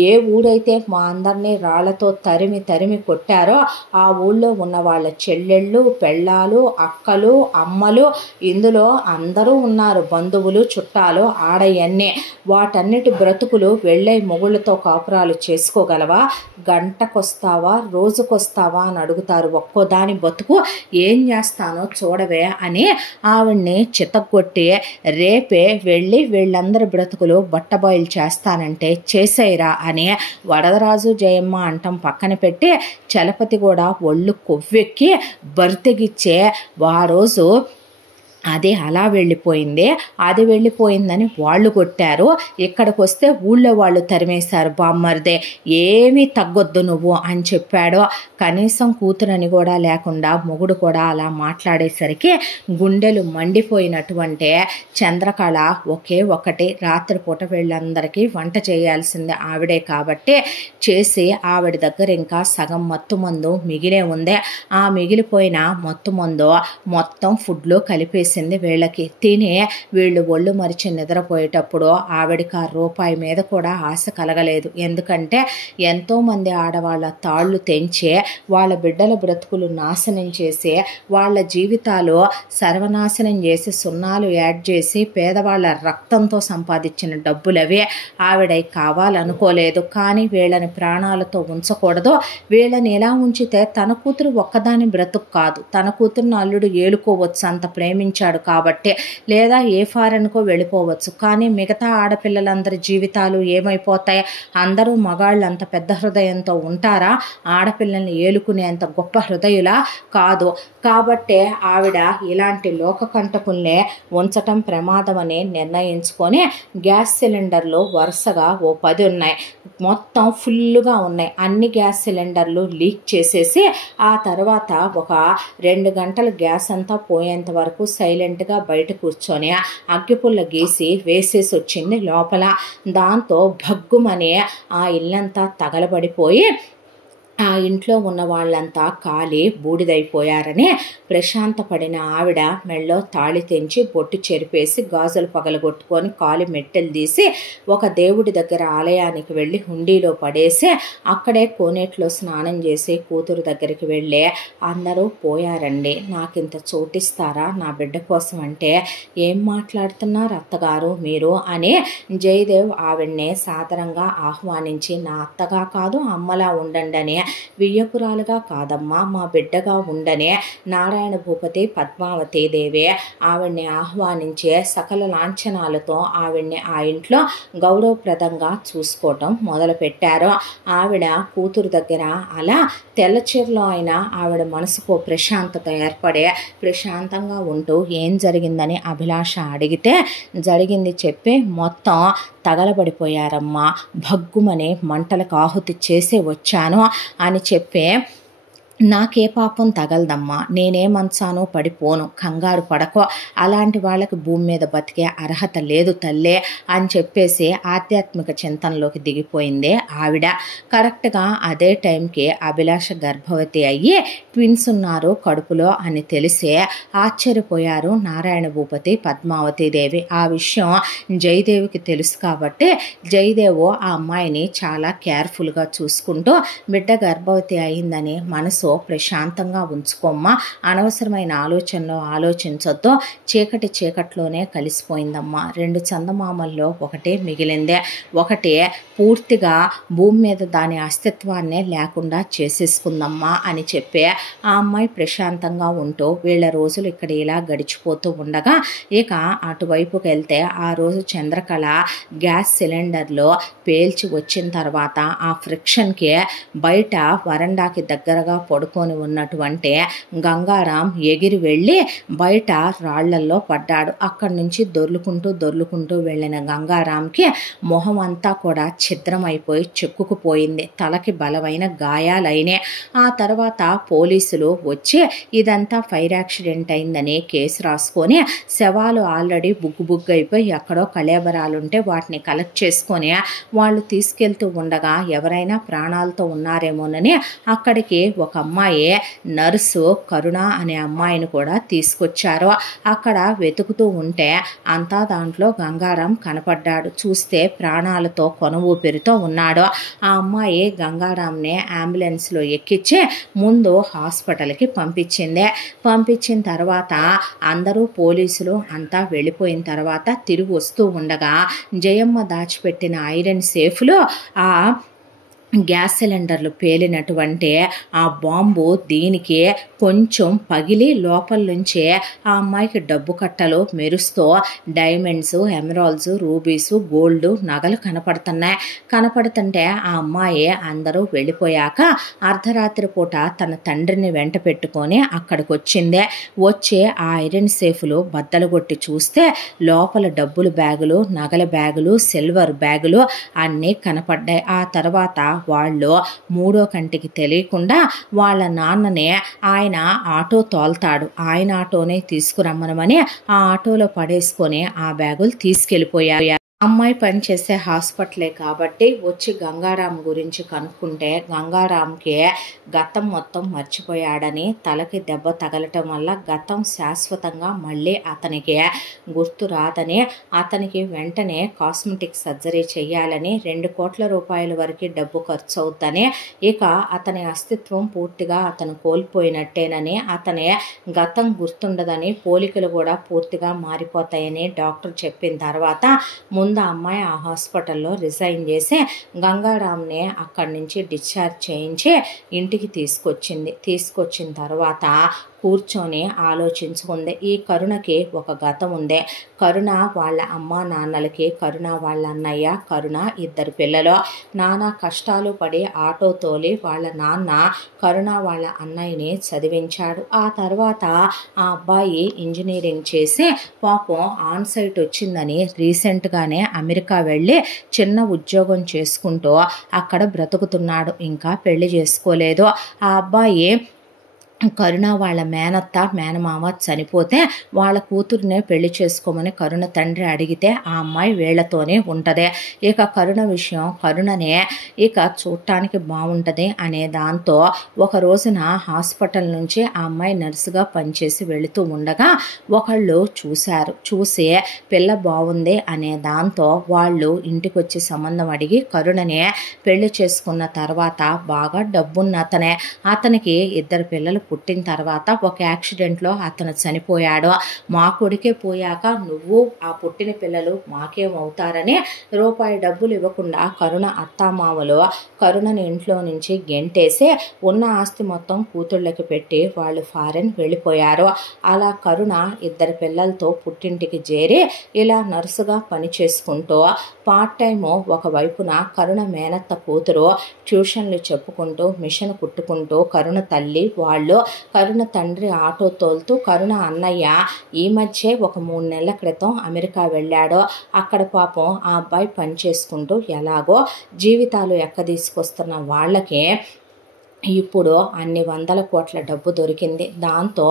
ఏ ఊడైతే మా అందరినీ రాళ్లతో తరిమి తరిమి కొట్టారో ఆ ఊళ్ళో ఉన్న వాళ్ళ చెల్లెళ్ళు, పెళ్ళాలు, అక్కలు, అమ్మలు, ఇందులో అందరూ ఉన్నారు, బంధువులు, చుట్టాలు, ఆడయన్నే. వాటన్నిటి బ్రతుకులు వెళ్ళే మొగుళ్ళతో కాపురాలు చేసుకోగలవా? గంటకొస్తావా, రోజుకొస్తావా అని అడుగుతారు. ఒక్కో దాని బతుకు ఏం చేస్తానో చూడవే అని ఆవిడ్ని చితగ్గొట్టి రేపే వెళ్ళి వీళ్ళందరి బ్రతుకులు బట్టబయలు చేస్తానంటే చేసేయరా అని వరదరాజు, జయమ్మ అంటం పక్కన పెట్టి చలపతి కూడా ఒళ్ళు కొవ్వెక్కి బరితెగిచ్చే ఆ రోజు అది అలా వెళ్ళిపోయింది. అది వెళ్ళిపోయిందని వాళ్ళు కొట్టారు. ఇక్కడికి వస్తే ఊళ్ళో వాళ్ళు తరిమేశారు. బామ్మర్దే ఏమీ తగ్గొద్దు నువ్వు అని చెప్పాడు. కనీసం కూతురని కూడా లేకుండా మొగుడు కూడా అలా మాట్లాడేసరికి గుండెలు మండిపోయినటువంటి చంద్రకళ ఒకే ఒకటి రాత్రిపూట వీళ్ళందరికీ వంట చేయాల్సిందే ఆవిడే కాబట్టి చేసి ఆవిడ దగ్గర ఇంకా సగం మత్తు మందు మిగిలే ఉంది. ఆ మిగిలిపోయిన మత్తు మందు మొత్తం ఫుడ్లో కలిపేసి వీళ్ళకి తిని వీళ్ళు ఒళ్ళు మరిచి నిద్రపోయేటప్పుడు ఆవిడికి ఆ రూపాయి మీద కూడా ఆశ కలగలేదు. ఎందుకంటే ఎంతోమంది ఆడవాళ్ళ తాళ్ళు తెంచి వాళ్ళ బిడ్డల బ్రతుకులు నాశనం చేసి వాళ్ళ జీవితాలు సర్వనాశనం చేసి సున్నాలు యాడ్ చేసి పేదవాళ్ళ రక్తంతో సంపాదించిన డబ్బులవే ఆవిడ కావాలనుకోలేదు. కానీ వీళ్ళని ప్రాణాలతో ఉంచకూడదు. వీళ్ళని ఎలా ఉంచితే తన కూతురు ఒక్కదాని బ్రతుకు కాదు, తన కూతురుని అల్లుడు ఏలుకోవచ్చు అంత ప్రేమించాడు కాబట్టి, లేదా ఏ ఫారెన్కో వెళ్ళిపోవచ్చు. కానీ మిగతా ఆడపిల్లలందరి జీవితాలు ఏమైపోతాయి? అందరూ మగాళ్ళు అంత పెద్ద హృదయంతో ఉంటారా? ఆడపిల్లల్ని ఏలుకునేంత గొప్ప హృదయులా కాదు. కాబట్టే ఆవిడ ఇలాంటి లోకకంటకుల్నే ఉంచటం ప్రమాదమని నిర్ణయించుకొని గ్యాస్ సిలిండర్లు వరుసగా ఓ 10 ఉన్నాయి, మొత్తం ఫుల్గా ఉన్నాయి. అన్ని గ్యాస్ సిలిండర్లు లీక్ చేసేసి ఆ తర్వాత ఒక 2 గంటలు గ్యాస్ అంతా పోయేంత వరకు సైలెంట్గా బయట కూర్చొని అగ్గిపుల్ల గీసి వేసేసి వచ్చింది లోపల. దాంతో భగ్గుమని ఆ ఇల్లంతా తగలబడిపోయి ఆ ఇంట్లో ఉన్న వాళ్ళంతా కాలి బూడిదైపోయారని ప్రశాంతపడిన ఆవిడ మెళ్ళో తాళి తెంచి బొట్టు చెరిపేసి గాజులు పగలగొట్టుకొని కాలి మెట్టెలు తీసి ఒక దేవుడి దగ్గర ఆలయానికి వెళ్ళి హుండీలో పడేసి అక్కడే కోనేట్లో స్నానం చేసి కూతురు దగ్గరికి వెళ్ళి అందరూ పోయారండి, నాకింత చోటిస్తారా నా బిడ్డ కోసం అంటే, ఏం మాట్లాడుతున్నారు అత్తగారు మీరు అని జయదేవ్ ఆవిడ్ని సాదరంగా ఆహ్వానించి నా అత్తగా కాదు అమ్మలా ఉండండి అని, వియ్యపురాలుగా కాదమ్మా మా బిడ్డగా ఉండనే నారాయణ భూపతి పద్మావతి దేవి ఆవిడ్ని ఆహ్వానించే సకల లాంఛనాలతో ఆవిడ్ని ఆ ఇంట్లో గౌరవప్రదంగా చూసుకోవటం మొదలుపెట్టారు. ఆవిడ కూతురు దగ్గర అలా తెల్లచీరలో అయినా ఆవిడ మనసుకు ప్రశాంతత ఏర్పడే ప్రశాంతంగా ఉంటూ ఏం జరిగిందని అభిలాష అడిగితే జరిగింది చెప్పి మొత్తం తగలబడిపోయారమ్మా, భగ్గుమని మంటలకు ఆహుతి చేసి వచ్చాను అని చెప్పి, నాకే పాపం తగలదమ్మా, నేనేమంచానో పడిపోను, కంగారు పడకో, అలాంటి వాళ్ళకి భూమి మీద బతికే అర్హత లేదు తల్లే అని చెప్పేసి ఆధ్యాత్మిక చింతనలోకి దిగిపోయింది ఆవిడ. కరెక్ట్గా అదే టైంకి అభిలాష గర్భవతి అయ్యి ట్విన్స్ ఉన్నారు కడుపులో అని తెలిసే ఆశ్చర్యపోయారు నారాయణ భూపతి పద్మావతి దేవి. ఆ విషయం జయదేవికి తెలుసు కాబట్టి జయదేవు ఆ అమ్మాయిని చాలా కేర్ఫుల్గా చూసుకుంటూ బిడ్డ గర్భవతి అయిందని మనసు ప్రశాంతంగా ఉంచుకోమ్మా, అనవసరమైన ఆలోచనలో ఆలోచించొద్దు, చీకట్లోనే కలిసిపోయిందమ్మా, 2 చందమామల్లో ఒకటే మిగిలిందే, ఒకటే పూర్తిగా భూమి మీద దాని అస్తిత్వాన్నే లేకుండా చేసేసుకుందమ్మా అని చెప్పి ఆ అమ్మాయి ప్రశాంతంగా ఉంటూ వీళ్ళ రోజులు ఇక్కడ ఇలా గడిచిపోతూ ఉండగా ఇక అటువైపుకి వెళ్తే ఆ రోజు చంద్రకళ గ్యాస్ సిలిండర్లో పేల్చి వచ్చిన తర్వాత ఆ ఫ్రిక్షన్కి బయట వరండాకి దగ్గరగా పడుకొని ఉన్నటువంటి గంగారాం ఎగిరి వెళ్ళి బయట రాళ్లల్లో పడ్డాడు. అక్కడి నుంచి దొర్లుకుంటూ వెళ్ళిన గంగారాంకి మొహం అంతా కూడా ఛిద్రమైపోయి చెక్కుకుపోయింది, తలకి బలమైన గాయాలైనే. ఆ తర్వాత పోలీసులు వచ్చి ఇదంతా ఫైర్ యాక్సిడెంట్ అయిందని కేసు రాసుకొని శవాలు ఆల్రెడీ బుగ్గు అయిపోయి ఎక్కడో కళేబరాలుంటే వాటిని కలెక్ట్ చేసుకొని వాళ్ళు తీసుకెళ్తూ ఉండగా ఎవరైనా ప్రాణాలతో ఉన్నారేమోనని అక్కడికి ఒక అమ్మాయి నర్సు కరుణ అనే అమ్మాయిని కూడా తీసుకొచ్చారు. అక్కడ వెతుకుతూ ఉంటే అంతా దాంట్లో గంగారాం కనపడ్డాడు. చూస్తే ప్రాణాలతో కొన ఊపిరితో ఉన్నాడు. ఆ అమ్మాయి గంగారాంని అంబులెన్స్లో ఎక్కించి ముందు హాస్పిటల్కి పంపించిన తర్వాత అందరూ పోలీసులు అంతా వెళ్ళిపోయిన తర్వాత తిరిగి వస్తూ ఉండగా జయమ్మ దాచిపెట్టిన ఐరన్ సేఫ్లో ఆ గ్యాస్ సిలిండర్లు పేలినటువంటి ఆ బాంబు దీనికి కొంచెం పగిలి లోపల నుంచే ఆ అమ్మాయికి డబ్బు కట్టలు మెరుస్తూ డైమండ్స్, ఎమరాల్డ్స్, రూబీస్, గోల్డ్ నగలు కనపడుతుంటే ఆ అమ్మాయి అందరూ వెళ్ళిపోయాక అర్ధరాత్రి పూట తన తండ్రిని వెంట పెట్టుకొని అక్కడికి వచ్చి ఆ ఐరన్ సేఫ్లు బద్దలు కొట్టి చూస్తే లోపల డబ్బుల బ్యాగులు, నగల బ్యాగులు, సిల్వర్ బ్యాగులు అన్నీ కనపడ్డాయి. ఆ తర్వాత వాళ్ళు మూడో కంటికి తెలియకుండా వాళ్ళ నాన్ననే ఆయన ఆటో తోల్తాడు, ఆయన ఆటోనే తీసుకురమ్మనమని ఆ ఆటోలో పడేసుకొని ఆ బ్యాగులు తీసుకెళ్ళిపోయారు. అమ్మాయి పనిచేసే హాస్పిటలే కాబట్టి వచ్చి గంగారాం గురించి కనుక్కుంటే గంగారాంకి గతం మొత్తం మర్చిపోయాడని, తలకి దెబ్బ తగలటం వల్ల గతం శాశ్వతంగా మళ్ళీ అతనికి గుర్తు రాదని, అతనికి వెంటనే కాస్మెటిక్ సర్జరీ చేయాలని, 2 కోట్ల రూపాయల వరకు డబ్బు ఖర్చు అవుతుందని, ఇక అతని అస్తిత్వం పూర్తిగా అతను కోల్పోయినట్టేనని, అతని గతం గుర్తుండదని, పోలికలు కూడా పూర్తిగా మారిపోతాయని డాక్టర్ చెప్పిన తర్వాత ముందు ఆ అమ్మాయి ఆ హాస్పిటల్లో రిజైన్ చేసి గంగారాంని అక్కడి నుంచి డిశ్చార్జ్ చేయించి ఇంటికి తీసుకొచ్చిన తర్వాత కూర్చొని ఆలోచించుకుంది. ఈ కరుణకి ఒక గతం ఉంది. కరుణ వాళ్ళ అమ్మా నాన్నలకి, కరుణ వాళ్ళ అన్నయ్య, కరుణ 2 పిల్లలు. నానా కష్టాలు పడి ఆటో తోలి వాళ్ళ నాన్న కరుణ వాళ్ళ అన్నయ్యని చదివించాడు. ఆ తర్వాత ఆ అబ్బాయి ఇంజనీరింగ్ చేసి పాపం ఆన్ సైట్ వచ్చిందని రీసెంట్గానే అమెరికా వెళ్ళి చిన్న ఉద్యోగం చేసుకుంటూ అక్కడ బ్రతుకుతున్నాడు. ఇంకా పెళ్లి చేసుకోలేదు. ఆ అబ్బాయి కరుణ వాళ్ళ మేనమామ చనిపోతే వాళ్ళ కూతురునే పెళ్లి చేసుకోమని కరుణ తండ్రి అడిగితే ఆ అమ్మాయి వీళ్లతోనే ఉంటుంది. ఇక కరుణ విషయం, కరుణనే ఇక చూడటానికి బాగుంటుంది అనే దాంతో ఒక రోజున హాస్పిటల్ నుంచి ఆ అమ్మాయి నర్సుగా పనిచేసి వెళుతూ ఉండగా ఒకళ్ళు చూసి పిల్ల బాగుంది అనే దాంతో వాళ్ళు ఇంటికి వచ్చి సంబంధం అడిగి కరుణనే పెళ్లి చేసుకున్న తర్వాత బాగా డబ్బున్న అతనికి 2 పిల్లలు పుట్టిన తర్వాత ఒక యాక్సిడెంట్లో అతను చనిపోయాడు. మా కొడుకే పోయాక నువ్వు ఆ పుట్టిన పిల్లలు మాకేమవుతారని రూపాయి డబ్బులు ఇవ్వకుండా కరుణ అత్తామామలు కరుణని ఇంట్లో నుంచి గెంటేసి ఉన్న ఆస్తి మొత్తం కూతుళ్ళకి పెట్టి వాళ్ళు ఫారెన్ వెళ్ళిపోయారు. అలా కరుణ 2 పిల్లలతో పుట్టింటికి చేరి ఇలా నర్సుగా పని చేసుకుంటూ పార్ట్ టైము ఒకవైపున కరుణ మేనత్త కూతురు ట్యూషన్లు చెప్పుకుంటూ మిషన్ కుట్టుకుంటూ కరుణ తల్లి వాళ్ళు కరుణ తండ్రి ఆటో తోలుతూ కరుణ అన్నయ్య ఈ మధ్య ఒక 3 నెలల క్రితం అమెరికా వెళ్ళాడు. అక్కడ పాపం ఆ అబ్బాయి పని చేసుకుంటూ ఎలాగో జీవితాలు ఎక్కదీసుకొస్తున్న వాళ్ళకి ఇప్పుడు అన్ని 100 కోట్ల డబ్బు దొరికింది. దాంతో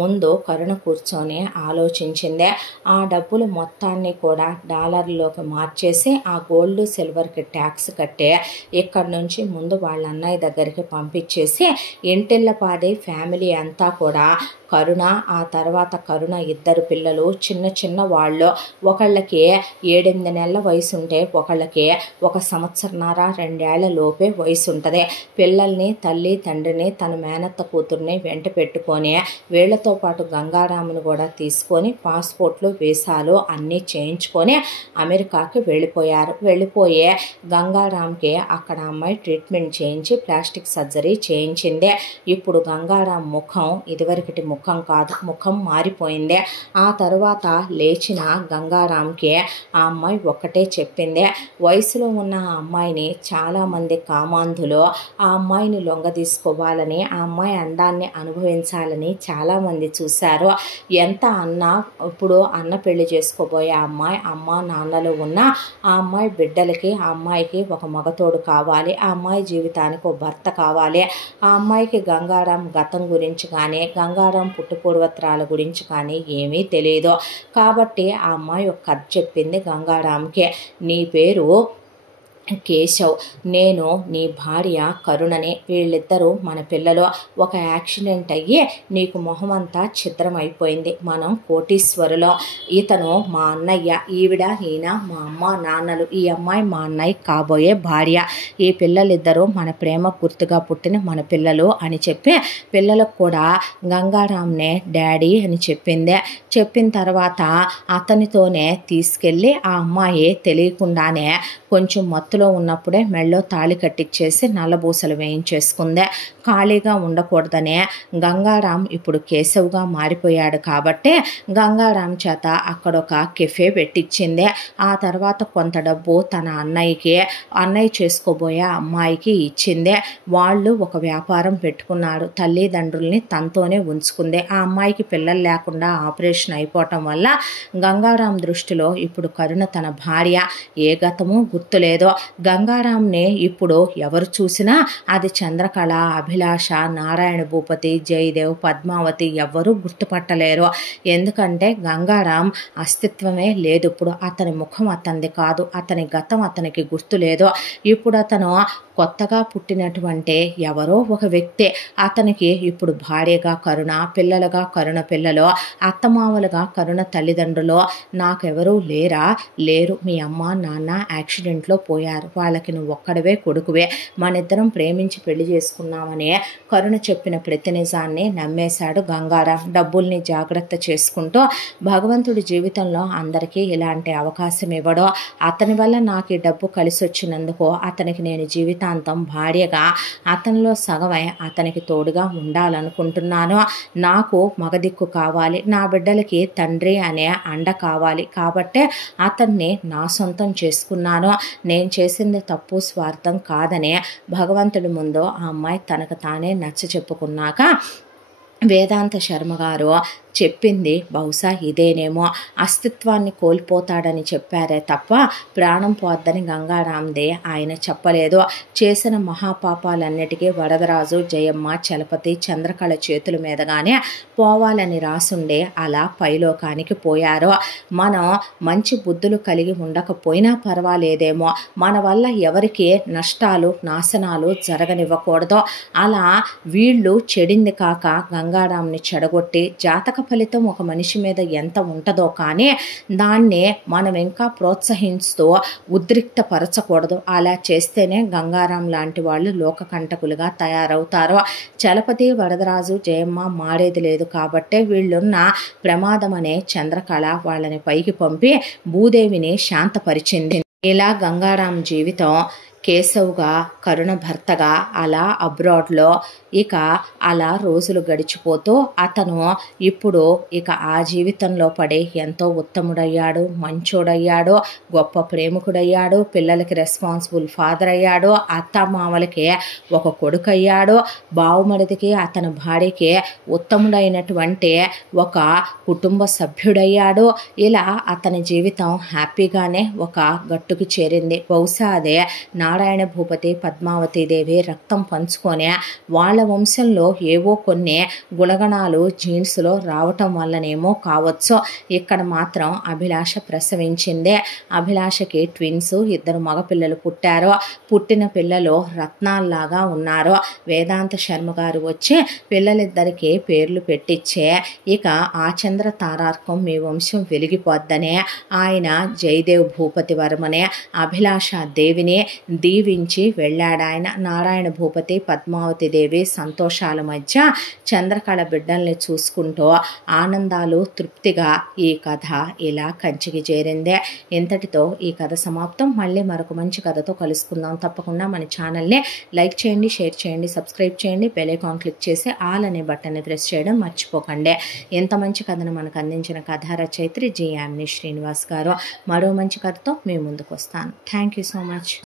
ముందు కరుణ కూర్చొని ఆలోచించింది. ఆ డబ్బులు మొత్తాన్ని కూడా డాలర్లోకి మార్చేసి ఆ గోల్డ్ సిల్వర్కి ట్యాక్స్ కట్టే ఇక్కడి నుంచి ముందు వాళ్ళ అన్నయ్య దగ్గరికి పంపించేసి ఇంటిల్లపాది ఫ్యామిలీ అంతా కూడా కరుణ, ఆ తర్వాత కరుణ 2 పిల్లలు చిన్న వాళ్ళు, ఒకళ్ళకి 7-8 నెలల వయసు ఉంటే ఒకళ్ళకి 1 సంవత్సరన్నర 2 ఏళ్ల లోపే వయసు ఉంటుంది. పిల్లల్ని తల్లి తండ్రిని తన మేనత్త కూతుర్ని వెంట పెట్టుకొని వీళ్లతో పాటు గంగారాముని కూడా తీసుకొని పాస్పోర్ట్లు వీసాలు అన్నీ చేయించుకొని అమెరికాకి వెళ్ళిపోయి గంగారాంకి అక్కడ అమ్మాయి ట్రీట్మెంట్ చేయించి ప్లాస్టిక్ సర్జరీ చేయించింది. ఇప్పుడు గంగారాం ముఖం ఇదివరకటి ముఖం కాదు, ముఖం మారిపోయింది. ఆ తర్వాత లేచిన గంగారాంకి ఆ అమ్మాయి ఒక్కటే చెప్పింది. వయసులో ఉన్న ఆ అమ్మాయిని చాలామంది కామాంధులు ఆ అమ్మాయిని లొంగదీసుకోవాలని, ఆ అమ్మాయి అందాన్ని అనుభవించాలని చాలామంది చూశారు. ఎంత అన్నా ఇప్పుడు అన్న పెళ్లి చేసుకోబోయే అమ్మాయి అమ్మ నాన్నలు ఉన్న ఆ అమ్మాయి బిడ్డలకి ఆ అమ్మాయికి ఒక మగతోడు కావాలి, ఆ అమ్మాయి జీవితానికి ఒక భర్త కావాలి. ఆ అమ్మాయికి గంగారాం గతం గురించి కానీ గంగారాం పుట్టుపూర్వత్రాల గురించి కానీ ఏమీ తెలియదు. కాబట్టి ఆ అమ్మాయి ఒక కథ చెప్పింది గంగారాంకి. నీ పేరు కేశవ్, నేను నీ భార్య కరుణని, వీళ్ళిద్దరూ మన పిల్లలు. ఒక యాక్సిడెంట్ అయ్యి నీకు మొహమంతా ఛిద్రమైపోయింది. మనం కోటీశ్వరులో. ఇతను మా అన్నయ్య, ఈవిడ ఈయన మా అమ్మ నాన్నలు, ఈ అమ్మాయి మా అన్నయ్య కాబోయే భార్య. ఈ పిల్లలిద్దరూ మన ప్రేమ గుర్తుగా పుట్టిన మన పిల్లలు అని చెప్పి పిల్లలకు కూడా గంగారాంనే డాడీ అని చెప్పింది. చెప్పిన తర్వాత అతనితోనే తీసుకెళ్ళి ఆ అమ్మాయి తెలియకుండానే కొంచెం మత్తులో ఉన్నప్పుడే మెళ్ళో తాళి కట్టించేసి నల్లబూసలు వేయించేసుకుందే. ఖాళీగా ఉండకూడదనే గంగారాం ఇప్పుడు కేశవ్గా మారిపోయాడు కాబట్టి గంగారాం చేత అక్కడ ఒక కెఫే పెట్టించింది. ఆ తర్వాత కొంత డబ్బు తన అన్నయ్య చేసుకోబోయే అమ్మాయికి ఇచ్చింది. వాళ్ళు ఒక వ్యాపారం పెట్టుకున్నాడు. తల్లిదండ్రుల్ని తనతోనే ఉంచుకుంది. ఆ అమ్మాయికి పిల్లలు లేకుండా ఆపరేషన్ అయిపోవటం వల్ల గంగారాం దృష్టిలో ఇప్పుడు కరుణ తన భార్య. ఏ గతము గుర్తులేదో. గంగారాంని ఇప్పుడు ఎవరు చూసినా అది చంద్రకళ, అభిలాష, నారాయణ భూపతి, జయదేవ్, పద్మావతి ఎవ్వరూ గుర్తుపట్టలేరు. ఎందుకంటే గంగారాం అస్తిత్వమే లేదు ఇప్పుడు. అతని ముఖం అతనిది కాదు, అతని గతం అతనికి గుర్తులేదు. ఇప్పుడు అతను కొత్తగా పుట్టినటువంటి ఎవరో ఒక వ్యక్తి. అతనికి ఇప్పుడు భార్యగా కరుణ, పిల్లలుగా కరుణ పిల్లలు, అత్తమామలుగా కరుణ తల్లిదండ్రులు. నాకెవరూ లేరు, మీ అమ్మ నాన్న యాక్సిడెంట్లో పోయారు, వాళ్ళకి నువ్వు ఒక్కడవే కొడుకువే, మనిద్దరం ప్రేమించి పెళ్లి చేసుకున్నామని కరుణ చెప్పిన ప్రతి నిజాన్ని నమ్మేశాడు గంగారాం. డబ్బుల్ని జాగ్రత్త చేసుకుంటూ భగవంతుడి జీవితంలో అందరికీ ఇలాంటి అవకాశం ఇవ్వడం, అతని వల్ల నాకు ఈ డబ్బు కలిసి వచ్చినందుకు అతనికి నేను జీవితాంతం భార్యగా అతనిలో సగమై అతనికి తోడుగా ఉండాలనుకుంటున్నాను. నాకు మగదిక్కు కావాలి, నా బిడ్డలకి తండ్రి అనే అండ కావాలి. కాబట్టే అతన్ని నా సొంతం చేసుకున్నాను. నేను చేసింది తప్పు, స్వార్థం కాదనే భగవంతుడి ముందు ఆ అమ్మాయి తనకు తానే నచ్చ చెప్పుకున్నాక వేదాంత శర్మ గారు చెప్పింది బహుశా ఇదేనేమో. అస్తిత్వాన్ని కోల్పోతాడని చెప్పారే తప్ప ప్రాణం పోద్దని గంగారాందే ఆయన చెప్పలేదు. చేసిన మహాపాపాలన్నిటికీ వరదరాజు, జయమ్మ, చలపతి, చంద్రకళ చేతుల మీదగానే పోవాలని రాసుండే అలా పైలోకానికి పోయారు. మనం మంచి బుద్ధులు కలిగి ఉండకపోయినా పర్వాలేదేమో, మన వల్ల ఎవరికి నష్టాలు నాశనాలు జరగనివ్వకూడదు. అలా వీళ్ళు చెడింది కాక గంగారాంని చెడగొట్టి జాతక ఫలితం ఒక మనిషి మీద ఎంత ఉంటుందో కానీ దాన్ని మనం ఇంకా ప్రోత్సహిస్తూ ఉద్రిక్తపరచకూడదు. అలా చేస్తేనే గంగారాం లాంటి వాళ్ళు లోకకంటకులుగా తయారవుతారు. చలపతి, వరదరాజు, జయమ్మ మారేది లేదు కాబట్టే వీళ్ళున్న ప్రమాదం అనే చంద్రకళ వాళ్ళని పైకి పంపి భూదేవిని శాంతపరిచింది. ఇలా గంగారాం జీవితం కేశవ్గా, కరుణ భర్తగా అలా అబ్రాడ్లో ఇక అలా రోజులు గడిచిపోతూ అతను ఇప్పుడు ఇక ఆ జీవితంలో పడి ఎంతో ఉత్తముడయ్యాడు, మంచోడయ్యాడు, గొప్ప ప్రేమికుడయ్యాడు, పిల్లలకి రెస్పాన్సిబుల్ ఫాదర్ అయ్యాడు, అత్తమామలకి ఒక కొడుకు అయ్యాడు, బావుమరిదికి అతని భార్యకి ఉత్తముడైనటువంటి ఒక కుటుంబ సభ్యుడయ్యాడు. ఇలా అతని జీవితం హ్యాపీగానే ఒక గట్టుకు చేరింది. బహుశా అదే నారాయణ భూపతి, పద్మావతీదేవి రక్తం పంచుకొని వాళ్ళ వంశంలో ఏవో కొన్ని గుణగణాలు జీన్స్లో రావటం వల్లనేమో కావచ్చు. ఇక్కడ మాత్రం అభిలాష ప్రసవించిందే. అభిలాషకి ట్విన్స్, 2 మగపిల్లలు పుట్టారు. పుట్టిన పిల్లలు రత్నాల్లాగా ఉన్నారు. వేదాంత శర్మ గారు వచ్చి పిల్లలిద్దరికీ పేర్లు పెట్టించే ఇక ఆ చంద్ర తారార్కం మీ వంశం వెలిగిపోద్దనే ఆయన జయదేవ్ భూపతి వర్మనే అభిలాష దేవిని దీవించి వెళ్ళాడాయన. నారాయణ భూపతి, పద్మావతి దేవి సంతోషాల మధ్య చంద్రకళ బిడ్డల్ని చూసుకుంటూ ఆనందాలు తృప్తిగా ఈ కథ ఇలా కంచికి చేరిందే. ఇంతటితో ఈ కథ సమాప్తం. మళ్ళీ మరొక మంచి కథతో కలుసుకుందాం. తప్పకుండా మన ఛానల్ని లైక్ చేయండి, షేర్ చేయండి, సబ్స్క్రైబ్ చేయండి, బెల్ ఐకాన్ క్లిక్ చేసి ఆల్ అనే బటన్ని ప్రెస్ చేయడం మర్చిపోకండి. ఎంత మంచి కథను మనకు అందించిన కథా రచయిత్రి జి. యామిని శ్రీనివాస్ గారు. మరో మంచి కథతో మీ ముందుకు వస్తాను. Thank you so much.